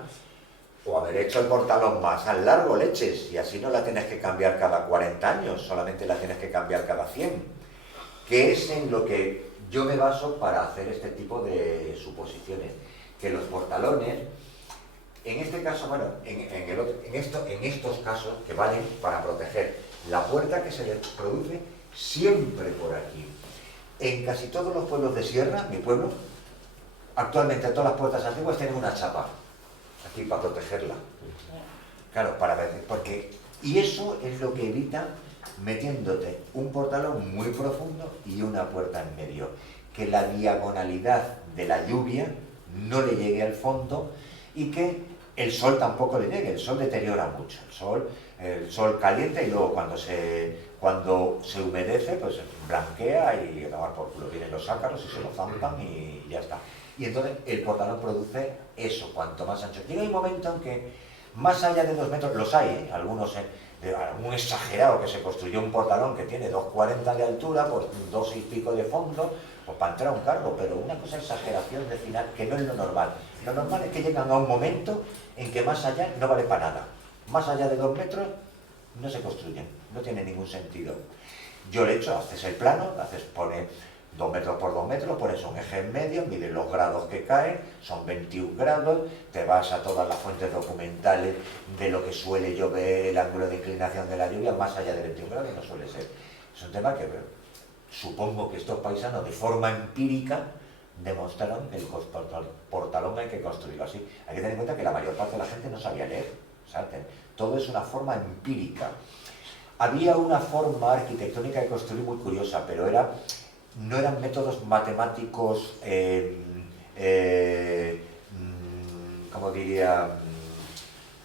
o haber hecho el portalón más al largo, leches, y así no la tienes que cambiar cada 40 años, solamente la tienes que cambiar cada 100. Que es en lo que yo me baso para hacer este tipo de suposiciones. Que los portalones, en este caso, bueno, en estos casos que valen para proteger la puerta que se les produce siempre por aquí. En casi todos los pueblos de sierra, mi pueblo, actualmente todas las puertas antiguas tienen una chapa aquí para protegerla. Claro, y eso es lo que evita metiéndote un portalón muy profundo y una puerta en medio. Que la diagonalidad de la lluvia no le llegue al fondo y que el sol tampoco le llegue. El sol deteriora mucho. El sol calienta y luego cuando se humedece, pues blanquea y a tomar por culo. Vienen los ácaros y se lo zampan y ya está. Y entonces el portalón produce eso, cuanto más ancho. Llega un momento en que más allá de 2 metros, los hay, algunos, algún exagerado que se construyó un portalón que tiene 2,40 de altura, pues 2 y pico de fondo, pues para entrar a un carro, pero una cosa exageración de final que no es lo normal. Lo normal es que llegan a un momento en que más allá no vale para nada. Más allá de 2 metros no se construyen, no tiene ningún sentido. Yo le he hecho, haces el plano, pones 2 metros por 2 metros, pones un eje en medio, mides los grados que caen, son 21 grados, te vas a todas las fuentes documentales de lo que suele llover, el ángulo de inclinación de la lluvia, más allá de 21 grados no suele ser. Es un tema que supongo que estos paisanos de forma empírica demostraron que el portalón hay que construirlo así. Hay que tener en cuenta que la mayor parte de la gente no sabía leer. ¿Saben? Todo es una forma empírica. Había una forma arquitectónica de construir muy curiosa, pero no eran métodos matemáticos, ¿cómo diría?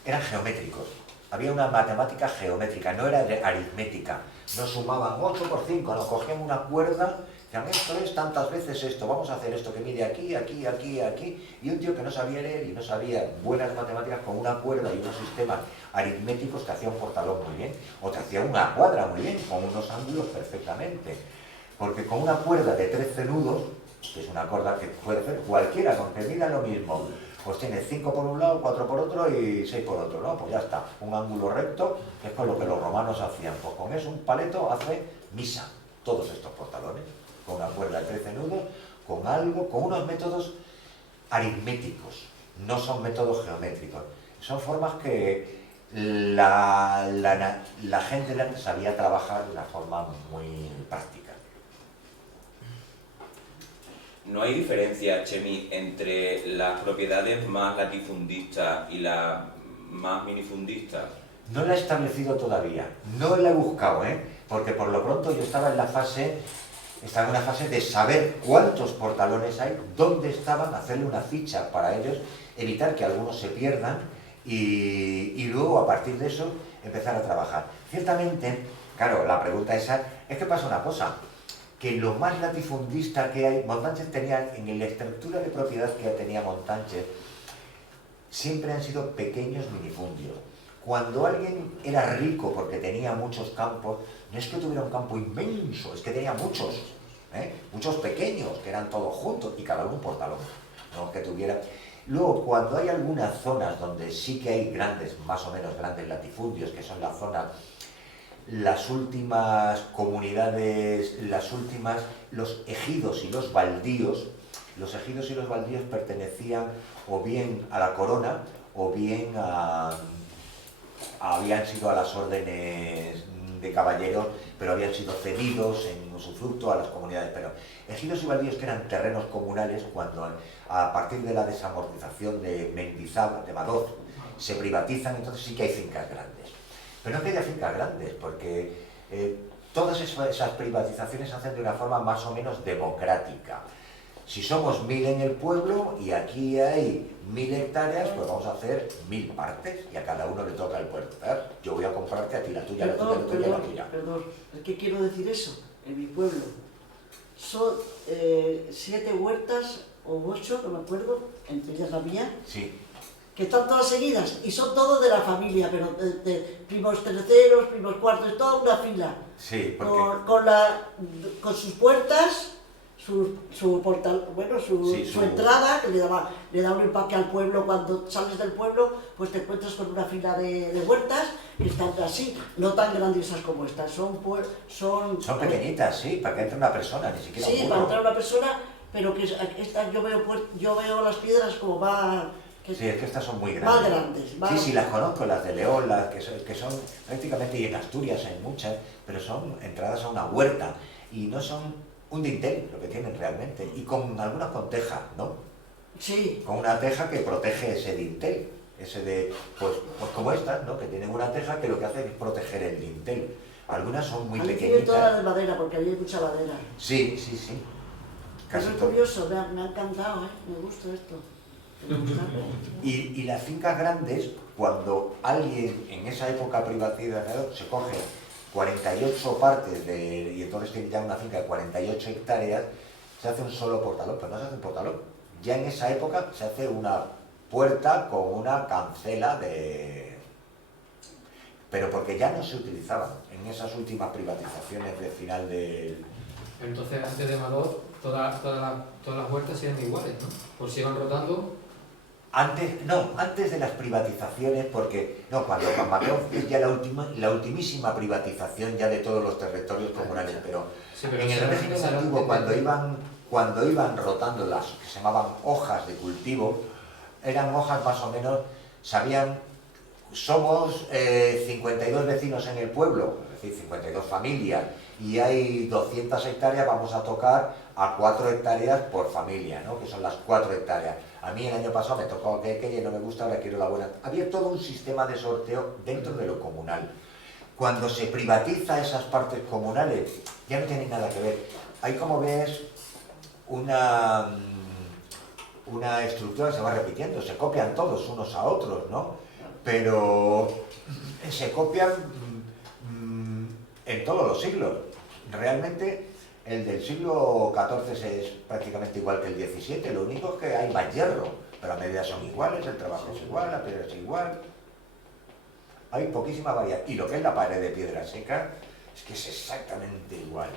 Eran geométricos. Había una matemática geométrica, no era aritmética. No sumaban 8 por 5, no, cogían una cuerda, decían, esto es tantas veces esto, vamos a hacer esto que mide aquí, aquí, aquí, aquí. Y un tío que no sabía leer y no sabía buenas matemáticas, con una cuerda y unos sistemas aritméticos que hacía un portalón muy bien, o te hacía una cuadra muy bien, con unos ángulos perfectamente. Porque con una cuerda de 13 nudos, que es una cuerda que puede hacer cualquiera, aunque mida lo mismo, pues tiene 5 por un lado, 4 por otro y 6 por otro, ¿no? Pues ya está, un ángulo recto, que es con lo que los romanos hacían. Pues con eso un paleto hace misa, todos estos portalones, con una cuerda de 13 nudos, con algo, con unos métodos aritméticos, no son métodos geométricos. Son formas que la gente de antes sabía trabajar de una forma muy práctica. ¿No hay diferencia, Chemi, entre las propiedades más latifundistas y las más minifundistas? No la he establecido todavía, no la he buscado, porque por lo pronto yo estaba en una fase de saber cuántos portalones hay, dónde estaban, hacerle una ficha para ellos, evitar que algunos se pierdan y luego a partir de eso empezar a trabajar. Ciertamente, claro, la pregunta esa es que pasa una cosa, que lo más latifundista que hay, Montánchez tenía, en la estructura de propiedad que tenía Montánchez, siempre han sido pequeños minifundios. Cuando alguien era rico porque tenía muchos campos, no es que tuviera un campo inmenso, es que tenía muchos, muchos pequeños, que eran todos juntos, y cada uno un portalón, ¿no? Que tuviera. Luego, cuando hay algunas zonas donde sí que hay grandes, más o menos grandes latifundios, que son las zonas, las últimas comunidades, los ejidos y los baldíos pertenecían o bien a la corona o bien habían sido a las órdenes de caballeros, pero habían sido cedidos en usufructo a las comunidades. Pero ejidos y baldíos, que eran terrenos comunales, cuando a partir de la desamortización de Mendizábal, de Madoz, se privatizan, entonces sí que hay fincas grandes. Pero no que haya fincas grandes, porque todas esas privatizaciones se hacen de una forma más o menos democrática. Si somos 1000 en el pueblo y aquí hay 1000 hectáreas, pues vamos a hacer 1000 partes y a cada uno le toca el puerto. Yo voy a comprarte a ti la tuya, la tuya, la tuya. Perdón, ¿qué quiero decir eso? En mi pueblo son 7 huertas o 8, no me acuerdo, entre ellas la mía. Sí. Que están todas seguidas y son todos de la familia, pero de primos terceros, primos cuartos, toda una fila. Sí, porque... con sus puertas, su portal, bueno, su entrada, que le da un empaque al pueblo. Cuando sales del pueblo, pues te encuentras con una fila de huertas que están así, no tan grandiosas como estas, son pequeñitas, sí, para que entre una persona, ni siquiera un burro. Sí, para entrar una persona, pero que esta, yo veo las piedras como más... Sí, es que estas son muy grandes. Más grandes. Sí, las conozco, las de León, las que son prácticamente, y en Asturias hay muchas, pero son entradas a una huerta y no son un dintel lo que tienen realmente, y con algunas con teja, ¿no? Sí. Con una teja que protege ese dintel, pues como estas, ¿no? Que tienen una teja que lo que hace es proteger el dintel. Algunas son muy pequeñitas. Tienen todas de madera, porque había mucha madera. Sí. Casi es curioso, me ha encantado, me gusta esto. Y las fincas grandes, cuando alguien en esa época privatizada se coge 48 partes y entonces tiene ya una finca de 48 hectáreas, se hace un solo portalón, pero no se hace un portalón. Ya en esa época se hace una puerta con una cancela pero porque ya no se utilizaban en esas últimas privatizaciones del final del... Entonces, antes de Madoz, todas las huertas eran iguales, ¿no? Pues se iban rotando. Antes de las privatizaciones, porque cuando Madoz es ya la ultimísima privatización ya de todos los territorios comunales, pero en el régimen antiguo, cuando iban rotando las que se llamaban hojas de cultivo, eran hojas más o menos, somos 52 vecinos en el pueblo, es decir, 52 familias, y hay 200 hectáreas, vamos a tocar a 4 hectáreas por familia, ¿no? Que son las 4 hectáreas. A mí el año pasado me tocó aquella y no me gusta, ahora quiero la buena. Había todo un sistema de sorteo dentro de lo comunal. Cuando se privatiza esas partes comunales, ya no tienen nada que ver. Ahí, como ves, una estructura se va repitiendo, se copian todos unos a otros, ¿no? Pero se copian en todos los siglos. Realmente el del siglo XIV es prácticamente igual que el XVII, lo único es que hay más hierro, pero las medidas son iguales, el trabajo es igual, la piedra es igual. Hay poquísima variedad. Y lo que es la pared de piedra seca es que es exactamente igual.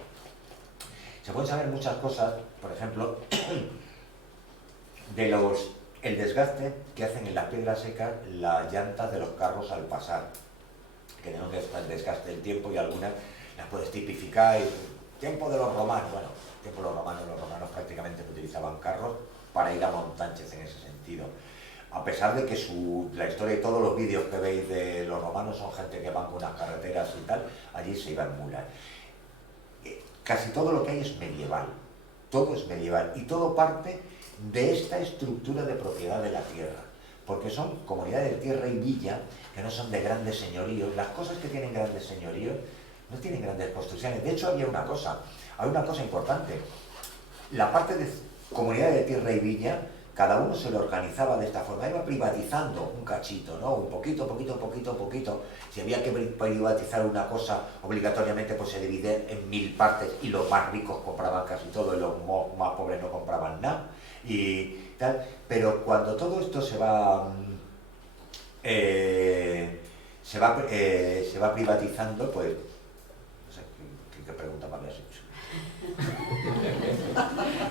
Se pueden saber muchas cosas, por ejemplo, el desgaste que hacen en las piedras secas las llantas de los carros al pasar, que tienen un desgaste del tiempo y algunas las puedes tipificar. Tiempo de los romanos, bueno, tiempo de los romanos prácticamente no utilizaban carros para ir a Montánchez en ese sentido. A pesar de que la historia y todos los vídeos que veis de los romanos son gente que van con unas carreteras y tal, allí se iban mulas. Casi todo lo que hay es medieval, todo es medieval y todo parte de esta estructura de propiedad de la tierra, porque son comunidades de tierra y villa que no son de grandes señoríos. Las cosas que tienen grandes señoríos no tienen grandes construcciones. De hecho, hay una cosa importante. La parte de comunidad de tierra y villa, cada uno se lo organizaba de esta forma, iba privatizando un cachito, ¿no? Un poquito. Si había que privatizar una cosa, obligatoriamente pues se divide en 1000 partes y los más ricos compraban casi todo y los más pobres no compraban nada y tal. Pero cuando todo esto se va privatizando, pues no sé, ¿qué pregunta me habías hecho?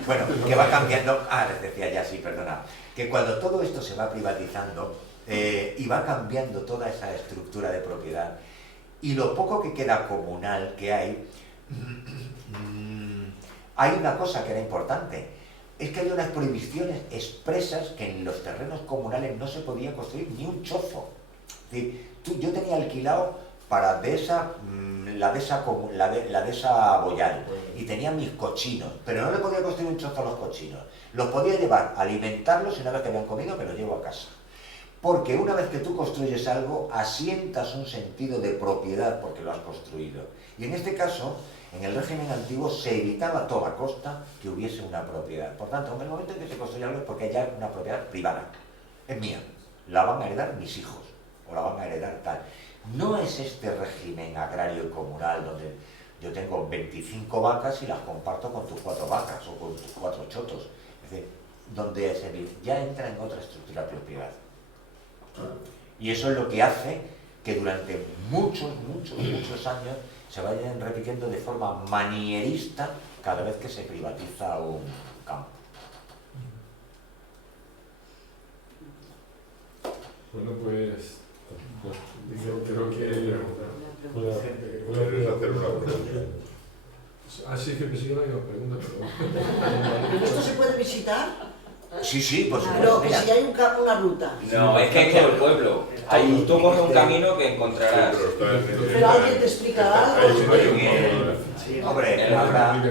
Bueno, que va cambiando, les decía ya, sí, perdona, que cuando todo esto se va privatizando y va cambiando toda esa estructura de propiedad y lo poco que queda comunal que hay una cosa que era importante, es que hay unas prohibiciones expresas que en los terrenos comunales no se podía construir ni un chozo. Es decir, yo tenía alquilado para la dehesa Boyal y tenía mis cochinos, pero no le podía construir un chozo a los cochinos. Los podía llevar a alimentarlos y una vez que habían comido me los llevo a casa. Porque una vez que tú construyes algo, asientas un sentido de propiedad porque lo has construido. Y en este caso, en el régimen antiguo se evitaba a toda costa que hubiese una propiedad. Por tanto, en el momento en que se construye algo es porque ya es una propiedad privada. Es mía. La van a heredar mis hijos o la van a heredar tal. No es este régimen agrario y comunal donde yo tengo 25 vacas y las comparto con tus 4 vacas o con tus 4 chotos. Es decir, donde ya entra en otra estructura de propiedad. Y eso es lo que hace que durante muchos años se vayan repitiendo de forma manierista cada vez que se privatiza un campo. Bueno, pues creo que ¿Puedes hacer una pregunta? sí, que me sigue la misma pregunta, pero... ¿Esto se puede visitar? Sí, por supuesto. Pero que si hay una ruta. No, es que es todo el pueblo. Tú coges un camino que encontrarás. Pero alguien te explicará algo. Hombre, habrá...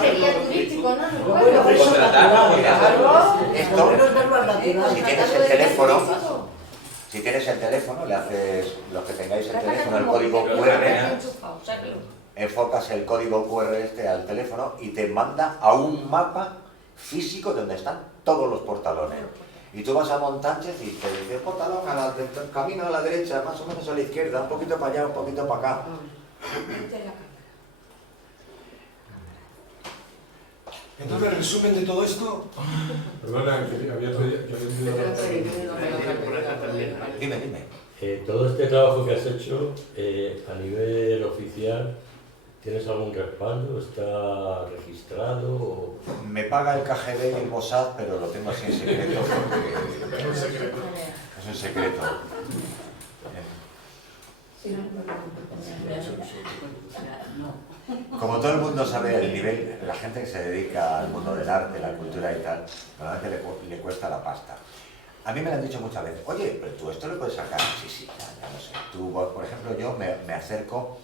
Sería turístico, ¿no? Bueno, pero eso es natural. Esto, Lo bueno es verlo al natural. si tienes el teléfono, le haces, los que tengáis el teléfono, el código QR, enfocas el código QR al teléfono y te manda a un mapa físico donde están todos los portalones. Y tú vas a Montánchez y te dice, portalón, camino a la derecha, más o menos a la izquierda, un poquito para allá, un poquito para acá. Entonces, el resumen de todo esto... Perdona, que había pedido... Dime. Todo este trabajo que has hecho a nivel oficial, ¿tienes algún respaldo? ¿Está registrado? O... Me paga el KGB y el Mossad, pero lo tengo así en secreto porque es un secreto. Como todo el mundo sabe, el nivel, la gente que se dedica al mundo del arte, la cultura y tal, normalmente le cuesta la pasta. A mí me lo han dicho muchas veces, oye, pero tú esto lo puedes sacar. Sí, ya lo sé. Tú, por ejemplo, yo me acerco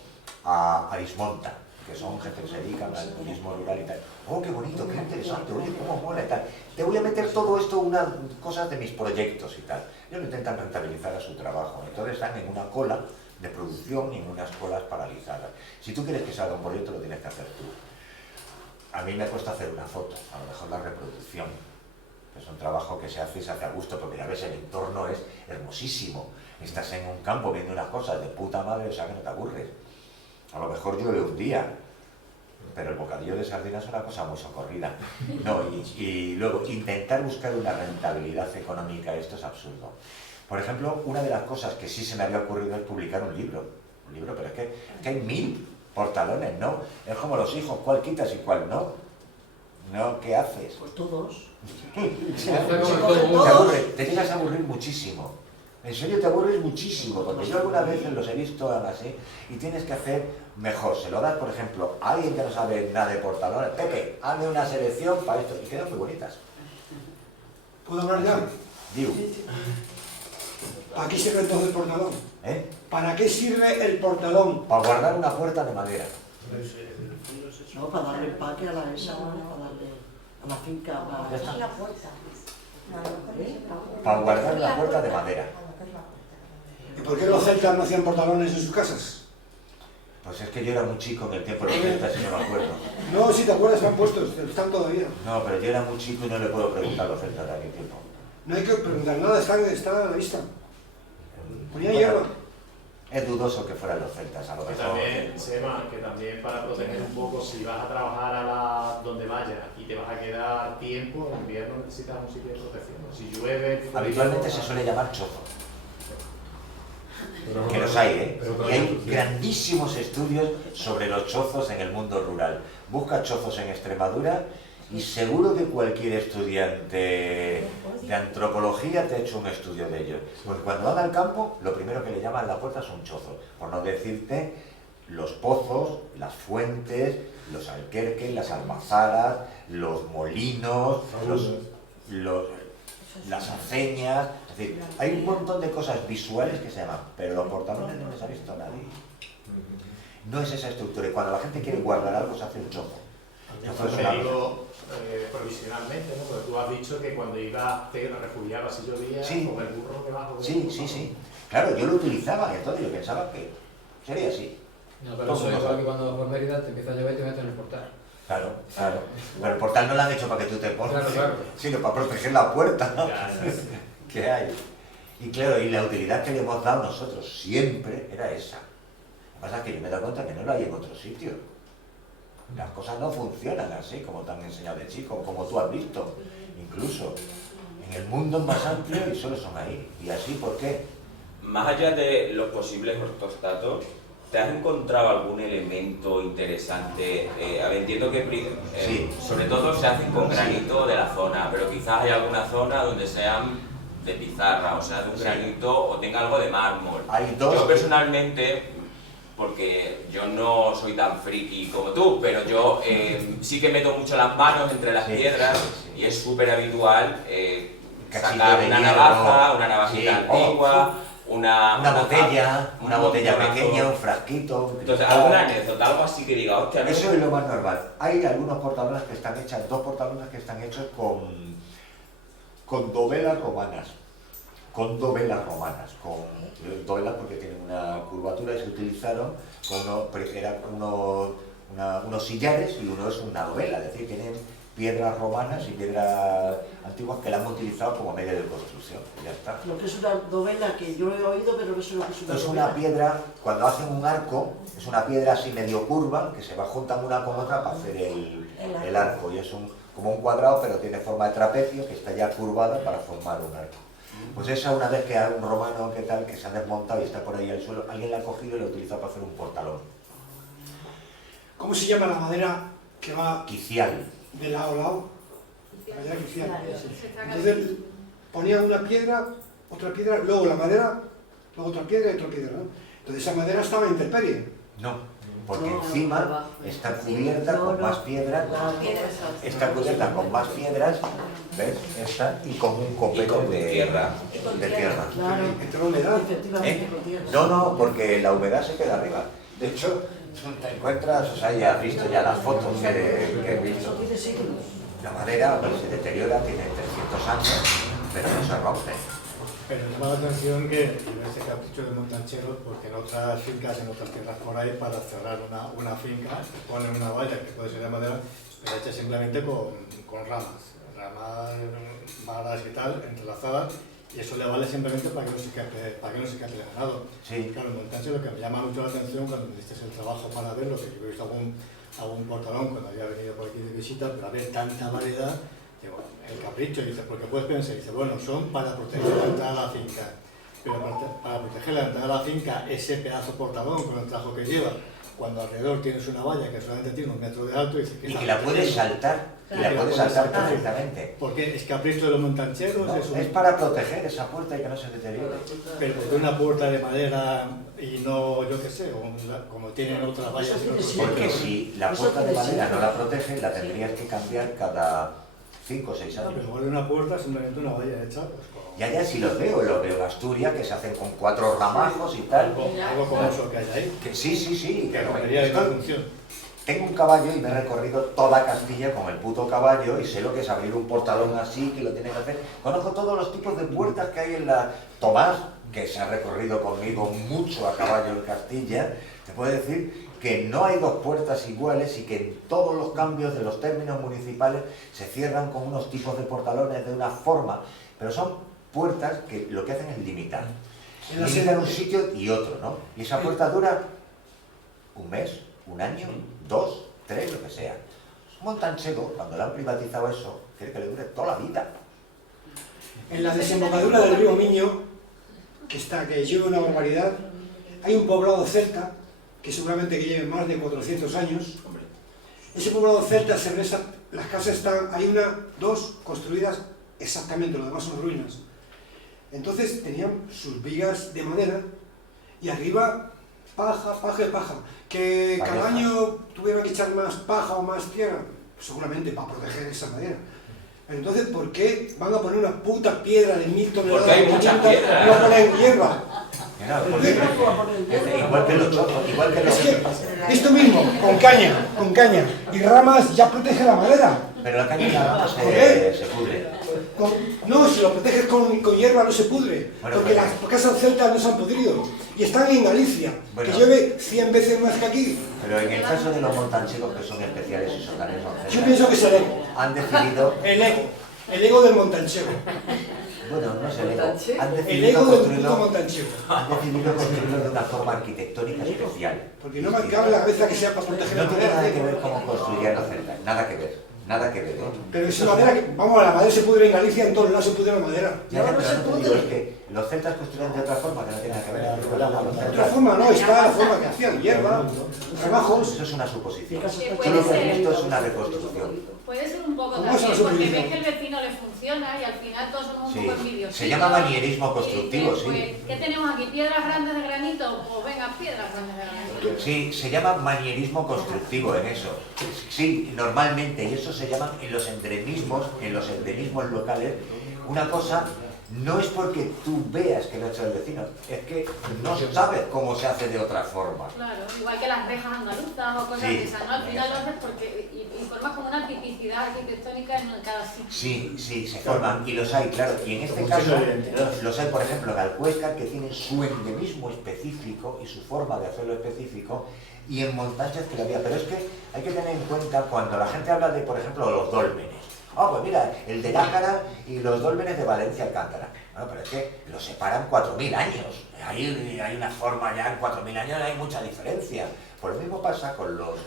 a Ismonta, que son gente que se dedican al turismo rural y tal. Oh, qué bonito, qué interesante, oye, cómo mola y tal. Te voy a meter todo esto, unas cosas de mis proyectos y tal. Ellos intentan rentabilizar a su trabajo, entonces están en una cola de producción y en unas colas paralizadas. Si tú quieres que salga un proyecto, lo tienes que hacer tú. A mí me cuesta hacer una foto, a lo mejor la reproducción. Es un trabajo que se hace y se hace a gusto, porque ya ves, el entorno es hermosísimo. Estás en un campo viendo unas cosas de puta madre, o sea que no te aburres. A lo mejor llueve un día, pero el bocadillo de sardinas es una cosa muy socorrida. No, y luego, intentar buscar una rentabilidad económica, esto es absurdo. Por ejemplo, una de las cosas que sí se me había ocurrido es publicar un libro, pero es que hay 1000 portalones, ¿no? Es como los hijos, ¿cuál quitas y cuál no? ¿No? ¿Qué haces? Pues todos. Te llegas a aburrir muchísimo. En serio te aburres muchísimo, porque yo algunas veces los he visto así y tienes que hacer mejor. Se lo das, por ejemplo, a alguien que no sabe nada de portalones. Pepe, hazme una selección para esto. Y quedan muy bonitas. ¿Puedo hablar ya? Digo. ¿Para qué sirve entonces el portalón? ¿Eh? ¿Para qué sirve el portalón? Para guardar una puerta de madera. No, para darle empaque a la esa, para darle a la finca. Ya está. La puerta. Para guardar una puerta de madera. ¿Y por qué los celtas no hacían portalones en sus casas? Pues es que yo era muy chico en el tiempo de los celtas y no me acuerdo. No, si te acuerdas, están puestos, están todavía. No, pero yo era muy chico y no le puedo preguntar a los celtas de aquel tiempo. No hay que preguntar nada, está a la vista. Ponía Bueno, hierba. es dudoso que fueran los celtas, a lo Que mejor. también, Sema, que también para proteger un poco, si vas a trabajar donde vayas y te vas a quedar tiempo, en invierno necesitas un sitio de protección. Si llueve... Habitualmente se suele llamar chozo. Que los hay, ¿eh? Y hay grandísimos estudios sobre los chozos en el mundo rural. Busca chozos en Extremadura y seguro que cualquier estudiante de antropología te ha hecho un estudio de ellos. Porque cuando van al campo, lo primero que le llaman a la puerta son chozos. Por no decirte los pozos, las fuentes, los alquerques, las almazaras, los molinos, las aceñas. Es decir, hay un montón de cosas visuales que se llaman, pero los portalones no les ha visto nadie. No es esa estructura, y cuando la gente quiere guardar algo se hace un chozo. Te digo provisionalmente, ¿no? Porque tú has dicho que cuando ibas, te refugiabas si llovía, Sí. con el burro que bajo. Sí. Claro, yo lo utilizaba, entonces yo pensaba que sería así. No, pero eso es igual que cuando por Mérida te empieza a llover y te metes en el portal. Claro. Pero el portal no lo han hecho para que tú te pongas, Claro. sino para proteger la puerta Ya. que hay. Y claro, y la utilidad que le hemos dado nosotros siempre era esa. Lo que pasa es que yo me he dado cuenta que no lo hay en otro sitio. Las cosas no funcionan así como te han enseñado de chico, como tú has visto. Incluso en el mundo es más amplio y solo son ahí. ¿Y así por qué? Más allá de los posibles ortostatos, ¿te has encontrado algún elemento interesante? Entiendo que Sí. sobre todo se hacen con granito de la zona, pero quizás hay alguna zona donde sean de pizarra, o sea, de un granito o tenga algo de mármol. Hay dos. Yo personalmente, porque yo no soy tan friki como tú, pero yo sí que meto mucho las manos entre las piedras y es súper habitual sacar una navaja, una navajita antigua, una botella pequeña, un frasquito. Entonces, ¿alguna anécdota, algo así que diga, hostia, no? Eso es lo más normal. Hay algunos portalones que están hechos, dos portalones que están hechos con dovelas romanas. Con dovelas porque tienen una curvatura y se utilizaron unos sillares y uno es una dovela, es decir, tienen piedras romanas y piedras antiguas que la han utilizado como medio de construcción. Y ya está. Lo que es una dovela, que yo lo he oído, pero no sé lo que es una Es dovela. una piedra, cuando hacen un arco, es una piedra así medio curva, que se va juntan una con otra para hacer el arco. Y es como un cuadrado, pero tiene forma de trapecio, que está ya curvada para formar un arco. Pues esa, una vez que hay un romano que se ha desmontado y está por ahí al suelo, alguien la ha cogido y la ha utilizado para hacer un portalón. ¿Cómo se llama la madera que va Quicial. de lado a lado? Madera quicial. Entonces ponían una piedra, otra piedra, luego la madera, luego otra piedra y otra piedra, ¿no? Entonces esa madera estaba en intemperie. No, porque encima está cubierta con más piedras. Está cubierta con más piedras, ¿ves? Esta, y con un copete de tierra. Claro, Entra la humedad. efectivamente con tierra. No, porque la humedad se queda arriba. De hecho, te encuentras, o sea, ya has visto ya las fotos que he visto. La madera pues, se deteriora, tiene 300 años, pero no se rompe. Pero llama la atención que ese capricho de montancheros, porque en otras fincas, en otras tierras por ahí, para cerrar una finca, ponen una valla que puede ser de madera, pero hecha simplemente con ramas malas y tal, entrelazadas, y eso le vale simplemente para que no se escape el ganado. Sí. Claro, en montaña lo que me llama mucho la atención cuando me diste el trabajo para verlo, que yo he visto algún portalón cuando había venido por aquí de visita, pero a ver tanta variedad, digo, el capricho, dice, porque puedes pensar, dice, bueno, son para proteger la entrada a la finca, pero para proteger la entrada a la finca, ese pedazo portalón con el trabajo que lleva, cuando alrededor tienes una valla que solamente tiene 1 metro de alto, dice, y que la puedes saltar. Y la puedes saltar perfectamente. ¿Por qué? ¿Es capricho de los montancheros? No, es para proteger esa puerta y que no se deteriore. Pero porque una puerta de madera y no, yo qué sé, como tienen otras vallas. Porque si la puerta de madera no la protege, la tendrías que cambiar cada 5 o 6 años. No, pero igual una puerta simplemente una valla hecha. Pues, ya, si los veo en Asturias, que se hacen con 4 ramajos y tal. Algo como eso que hay ahí. Que sí. Que rompería de función. Tengo un caballo y me he recorrido toda Castilla con el puto caballo y sé lo que es abrir un portalón así, que lo tienes que hacer. Conozco todos los tipos de puertas que hay en la... Tomás, que se ha recorrido conmigo mucho a caballo en Castilla, te puede decir que no hay 2 puertas iguales y que en todos los cambios de los términos municipales se cierran con unos tipos de portalones de una forma, pero son puertas que lo que hacen es limitar. Limitan un sitio y otro, ¿no? Y esa puerta dura un mes, un año, 2, 3, lo que sea. Montanchero, cuando le han privatizado eso, quiere que le dure toda la vida. En la desembocadura del río Miño, que lleva una barbaridad, hay un poblado celta, que seguramente que lleve más de 400 años. Ese poblado celta, las casas están, hay 2 construidas exactamente, lo demás son ruinas. Entonces tenían sus vigas de madera y arriba paja. Que cada año tuvieran que echar más paja o más tierra, seguramente para proteger esa madera. Entonces, ¿por qué van a poner una puta piedra de 1000 toneladas? Porque hay muchas piedras. Y van a poner hierba. Igual que los chozos, igual que los... Es que esto mismo, con caña y ramas ya protege la madera. Pero la caña y la rama se pudre. No, si lo proteges con hierba no se pudre, Bueno, porque las casas celtas no se han pudrido y están en Galicia, Bueno. que llueve 100 veces más que aquí. Pero en el caso de los montancheros, que son especiales y son también son Yo pienso que es el ego. han decidido... El ego del montanchero. Bueno, no es el ego. Han El decidido ego del puto construirlo, montanchero. han decidido construirlo de una forma arquitectónica especial. Porque no me cabe la cabeza que sea para proteger la No tiene madera. nada que ver cómo construirían los celtas, nada que ver. Nada que ver, ¿eh? Pero es madera que, vamos, la madera se pudre en Galicia, en todos lados se pudre la madera. Ya, pero no te digo, es que los celtas construían de otra forma, que no tiene nada que ver. De otra forma no, está la forma que hacían, hierba, trabajos. Eso es una suposición. Que Todo puede lo que he ser. visto es una reconstrucción. Puede ser un poco ¿Cómo es también, la porque suposición? ves que el vecino le funciona y al final todos somos un poco envidiosos. Se llama manierismo constructivo, Pues, sí. ¿qué tenemos aquí? ¿Piedras grandes de granito? Pues venga, piedras grandes de granito. Sí, se llama manierismo constructivo en eso. Sí, normalmente, y eso se llama en los endemismos locales, una cosa no es porque tú veas que lo ha hecho el vecino, es que no sabes cómo se hace de otra forma. Claro, igual que las rejas andaluzas o cosas Sí. de esas, ¿no? Al final lo haces porque y formas como una tipicidad arquitectónica en cada sitio. Sí, se forman y los hay, claro. Y en este caso los hay, por ejemplo, en Alcuéscar, que tienen su endemismo específico y su forma de hacerlo específico, y en Montañas que lo había. Pero es que hay que tener en cuenta cuando la gente habla de, por ejemplo, los dólmenes. Pues mira, el de Nájara y los dólmenes de Valencia Alcántara. Bueno, pero es que los separan 4.000 años. Hay una forma ya en 4.000 años, hay mucha diferencia. Pues lo mismo pasa con los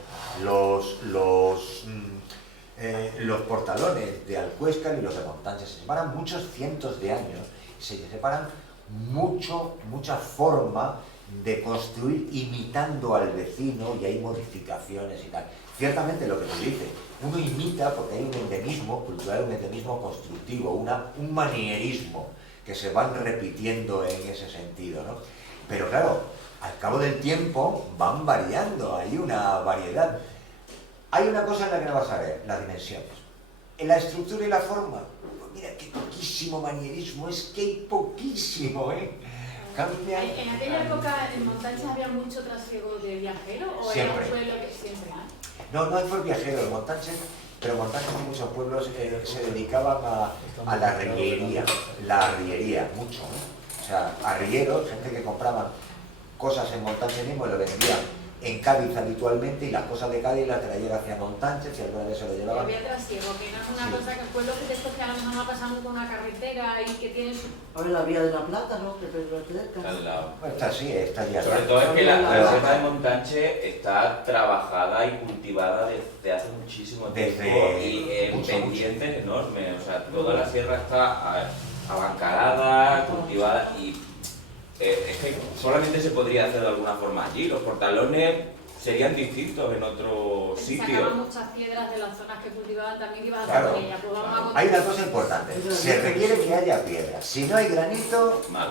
portalones de Alcuéscar y los de Montañas. Se separan muchos cientos de años, se separan mucha forma de construir imitando al vecino y hay modificaciones y tal. Ciertamente lo que tú dices, uno imita porque hay un endemismo cultural, un endemismo constructivo, un manierismo que se van repitiendo en ese sentido, ¿no? Pero claro, al cabo del tiempo van variando, hay una variedad. Hay una cosa en la que no vas a ver, las dimensiones. En la estructura y la forma, pues mira qué poquísimo manierismo, es que hay poquísimo, ¿eh? Cambia. ¿En aquella época en Montánchez había mucho trasiego de viajeros o Siempre. era un pueblo que siempre? No es por viajeros, Montánchez, pero Montánchez y muchos pueblos se dedicaban a la arriería, mucho, ¿no? O sea, arrieros, gente que compraban cosas en Montánchez mismo y lo vendían en Cádiz habitualmente, y las cosas de Cádiz las traían hacia Montánchez y alguna vez se lo llevaban. Había trasiego, que no es una cosa que pueblos de estos que a lo mejor no pasando por una carretera y que tienen su... Ahora la vía de la Plata, ¿no? Que Pedro cerca. Al lado. Esta sí, esta ya. Sobre todo es que la zona de Montánchez está trabajada y cultivada desde hace muchísimo tiempo y en pendientes enormes. O sea, toda la sierra está abancarada, cultivada y es que solamente se podría hacer de alguna forma allí. Los portalones serían distintos en otro sitio. Sacaban muchas piedras de las zonas que cultivaban también, ibas a Claro. hacer con ellas. Pues vamos a Hay una cosa importante, se requiere que haya piedra. Si no hay granito, mal,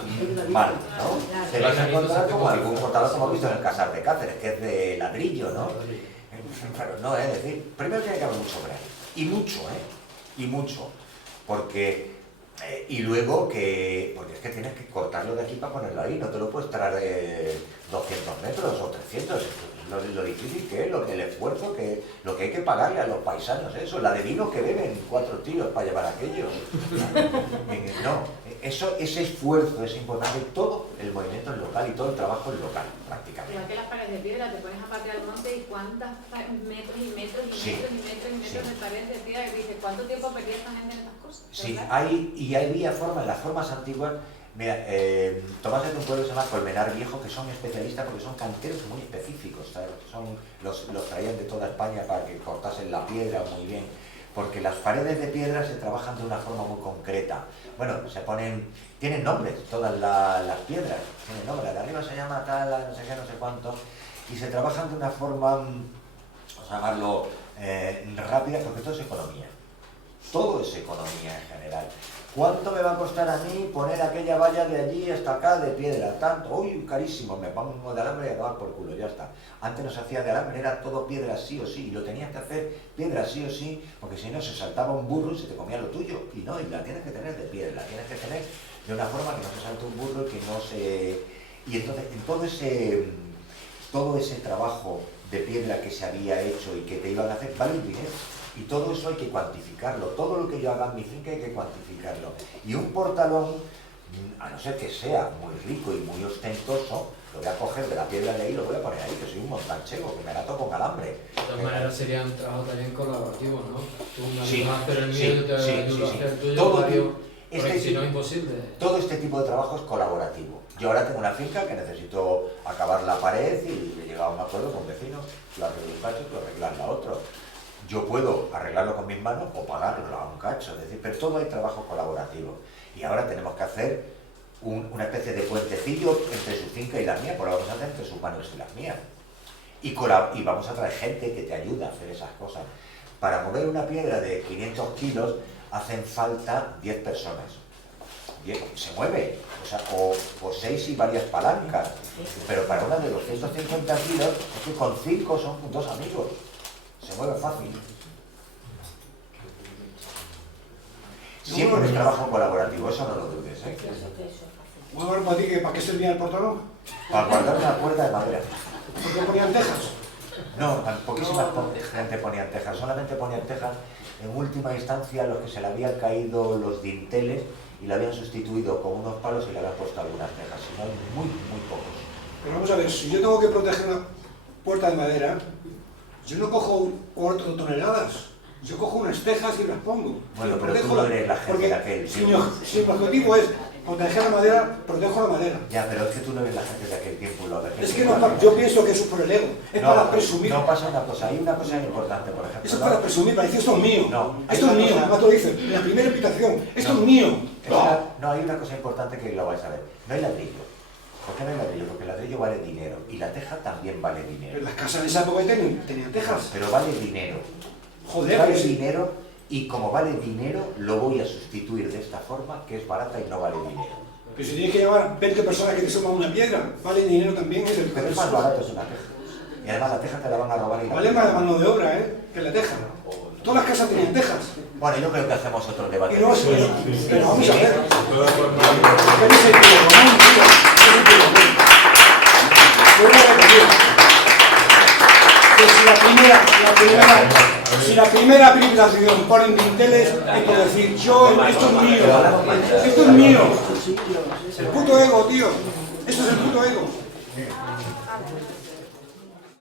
¿no? Te vas a encontrar como algún portalón como hemos visto en el Casar de Cáceres, que es de ladrillo, ¿no? Claro, no, es decir, primero tiene que haber mucho granito, y mucho, porque... y luego porque es que tienes que cortarlo de aquí para ponerlo ahí, no te lo puedes traer 200 metros o 300, lo difícil que es, el esfuerzo, lo que hay que pagarle a los paisanos, eso, la de vino que beben 4 tíos para llevar aquello. No, ese esfuerzo es importante, todo el movimiento es local y todo el trabajo es local, prácticamente. Igual que las paredes de piedra, te pones a patear el monte y cuántas metros y metros y Sí. metros y metros y metros Sí. de paredes de piedra, que dices, ¿cuánto tiempo perdía esta gente en estas cosas? Sí, ¿verdad? había formas, las formas antiguas. Mira, Tomás es de un pueblo que se llama Colmenar Viejo, que son especialistas porque son canteros muy específicos, ¿sabes? Los traían de toda España para que cortasen la piedra muy bien, porque las paredes de piedra se trabajan de una forma muy concreta. Bueno, tienen nombres, todas las piedras, tienen nombres, la de arriba se llama tal, no sé qué, no sé cuánto, y se trabajan de una forma, vamos a llamarlo, rápida, porque todo es economía. Todo es economía en general. ¿Cuánto me va a costar a mí poner aquella valla de allí hasta acá de piedra? Tanto, uy, carísimo, me pongo de alambre y a tomar por culo, ya está. Antes no se hacía de alambre, era todo piedra sí o sí, y lo tenías que hacer piedra sí o sí, porque si no se saltaba un burro y se te comía lo tuyo, y no, y la tienes que tener de piedra, la tienes que tener de una forma que no se salte un burro y que no se... Y entonces, en todo ese trabajo de piedra que se había hecho y que te iban a hacer, vale un dinero. Y todo eso hay que cuantificarlo, todo lo que yo haga en mi finca hay que cuantificarlo. Y un portalón, a no ser que sea muy rico y muy ostentoso, lo voy a coger de la piedra de ahí y lo voy a poner ahí, que soy un montanchego, que me gato con alambre. De todas maneras sería un trabajo también colaborativo, ¿no? Tú me Sí, ayudas a hacer el mío, sí, yo te sí, ayudo a sí, hacer el tuyo, todo porque si no es imposible. Todo este tipo de trabajo es colaborativo. Yo ahora tengo una finca que necesito acabar la pared y he llegado a un acuerdo con vecinos, yo arreglo un cacho y tú arreglas la otro. Yo puedo arreglarlo con mis manos o pagarlo a un cacho, es decir, pero todo hay trabajo colaborativo. Y ahora tenemos que hacer una especie de puentecillo entre su finca y la mía, pues lo vamos a hacer entre sus manos y las mías. Y vamos a traer gente que te ayude a hacer esas cosas. Para mover una piedra de 500 kilos hacen falta 10 personas. Se mueve, o 6 y varias palancas. Pero para una de 250 kilos, es que con 5 son 2 amigos. Se mueve fácil. Siempre es trabajo colaborativo, eso no lo dudes, ¿eh? Bueno, para ti, ¿para qué servía el portalón? Para guardar una cuerda de madera. ¿Por qué ponían tejas? No, poquísimas gente ponían tejas, solamente ponían tejas en última instancia los que se le habían caído los dinteles y le habían sustituido con unos palos y le habían puesto algunas tejas, si no hay muy pocos. Pero vamos a ver, si yo tengo que proteger una puerta de madera, yo no cojo 4 toneladas, yo cojo unas tejas y las pongo. Bueno, pero tú no eres la gente de aquel si tiempo. mi objetivo es proteger la madera, protejo la madera. Ya, pero es que tú no eres la gente de aquel tiempo. Es que no, yo pienso que eso es por el ego, es para presumir. No pasa una cosa, hay una cosa importante, por ejemplo. Eso es para presumir, para decir esto es mío. No, esto es mío, además te lo dicen, en la primera invitación, esto es mío. No, hay una cosa importante que lo vais a ver. No hay ladrillo. ¿Por qué no hay ladrillo? Porque el ladrillo vale dinero y la teja también vale dinero. Pero las casas de esa época tenían tejas. Pero vale dinero. Joder, vale pues sí. dinero y como vale dinero lo voy a sustituir de esta forma que es barata y no vale dinero. Pero si tienes que llevar 20 personas que te suman una piedra, vale dinero también. Pero es más barato es una teja. Y además la teja te la van a robar y vale más la mano de obra, que la teja. Todas las casas tienen tejas. Bueno, yo creo que hacemos otro debate. Y luego pero vamos a ver. ¿Qué es el sentido común, tío? ¿Qué es el sentido común? Vuelvo a repetir. Que si la primera privación ponen dinteles, es por decir, esto es mío. Esto es mío. El puto ego, tío. Esto es el puto ego.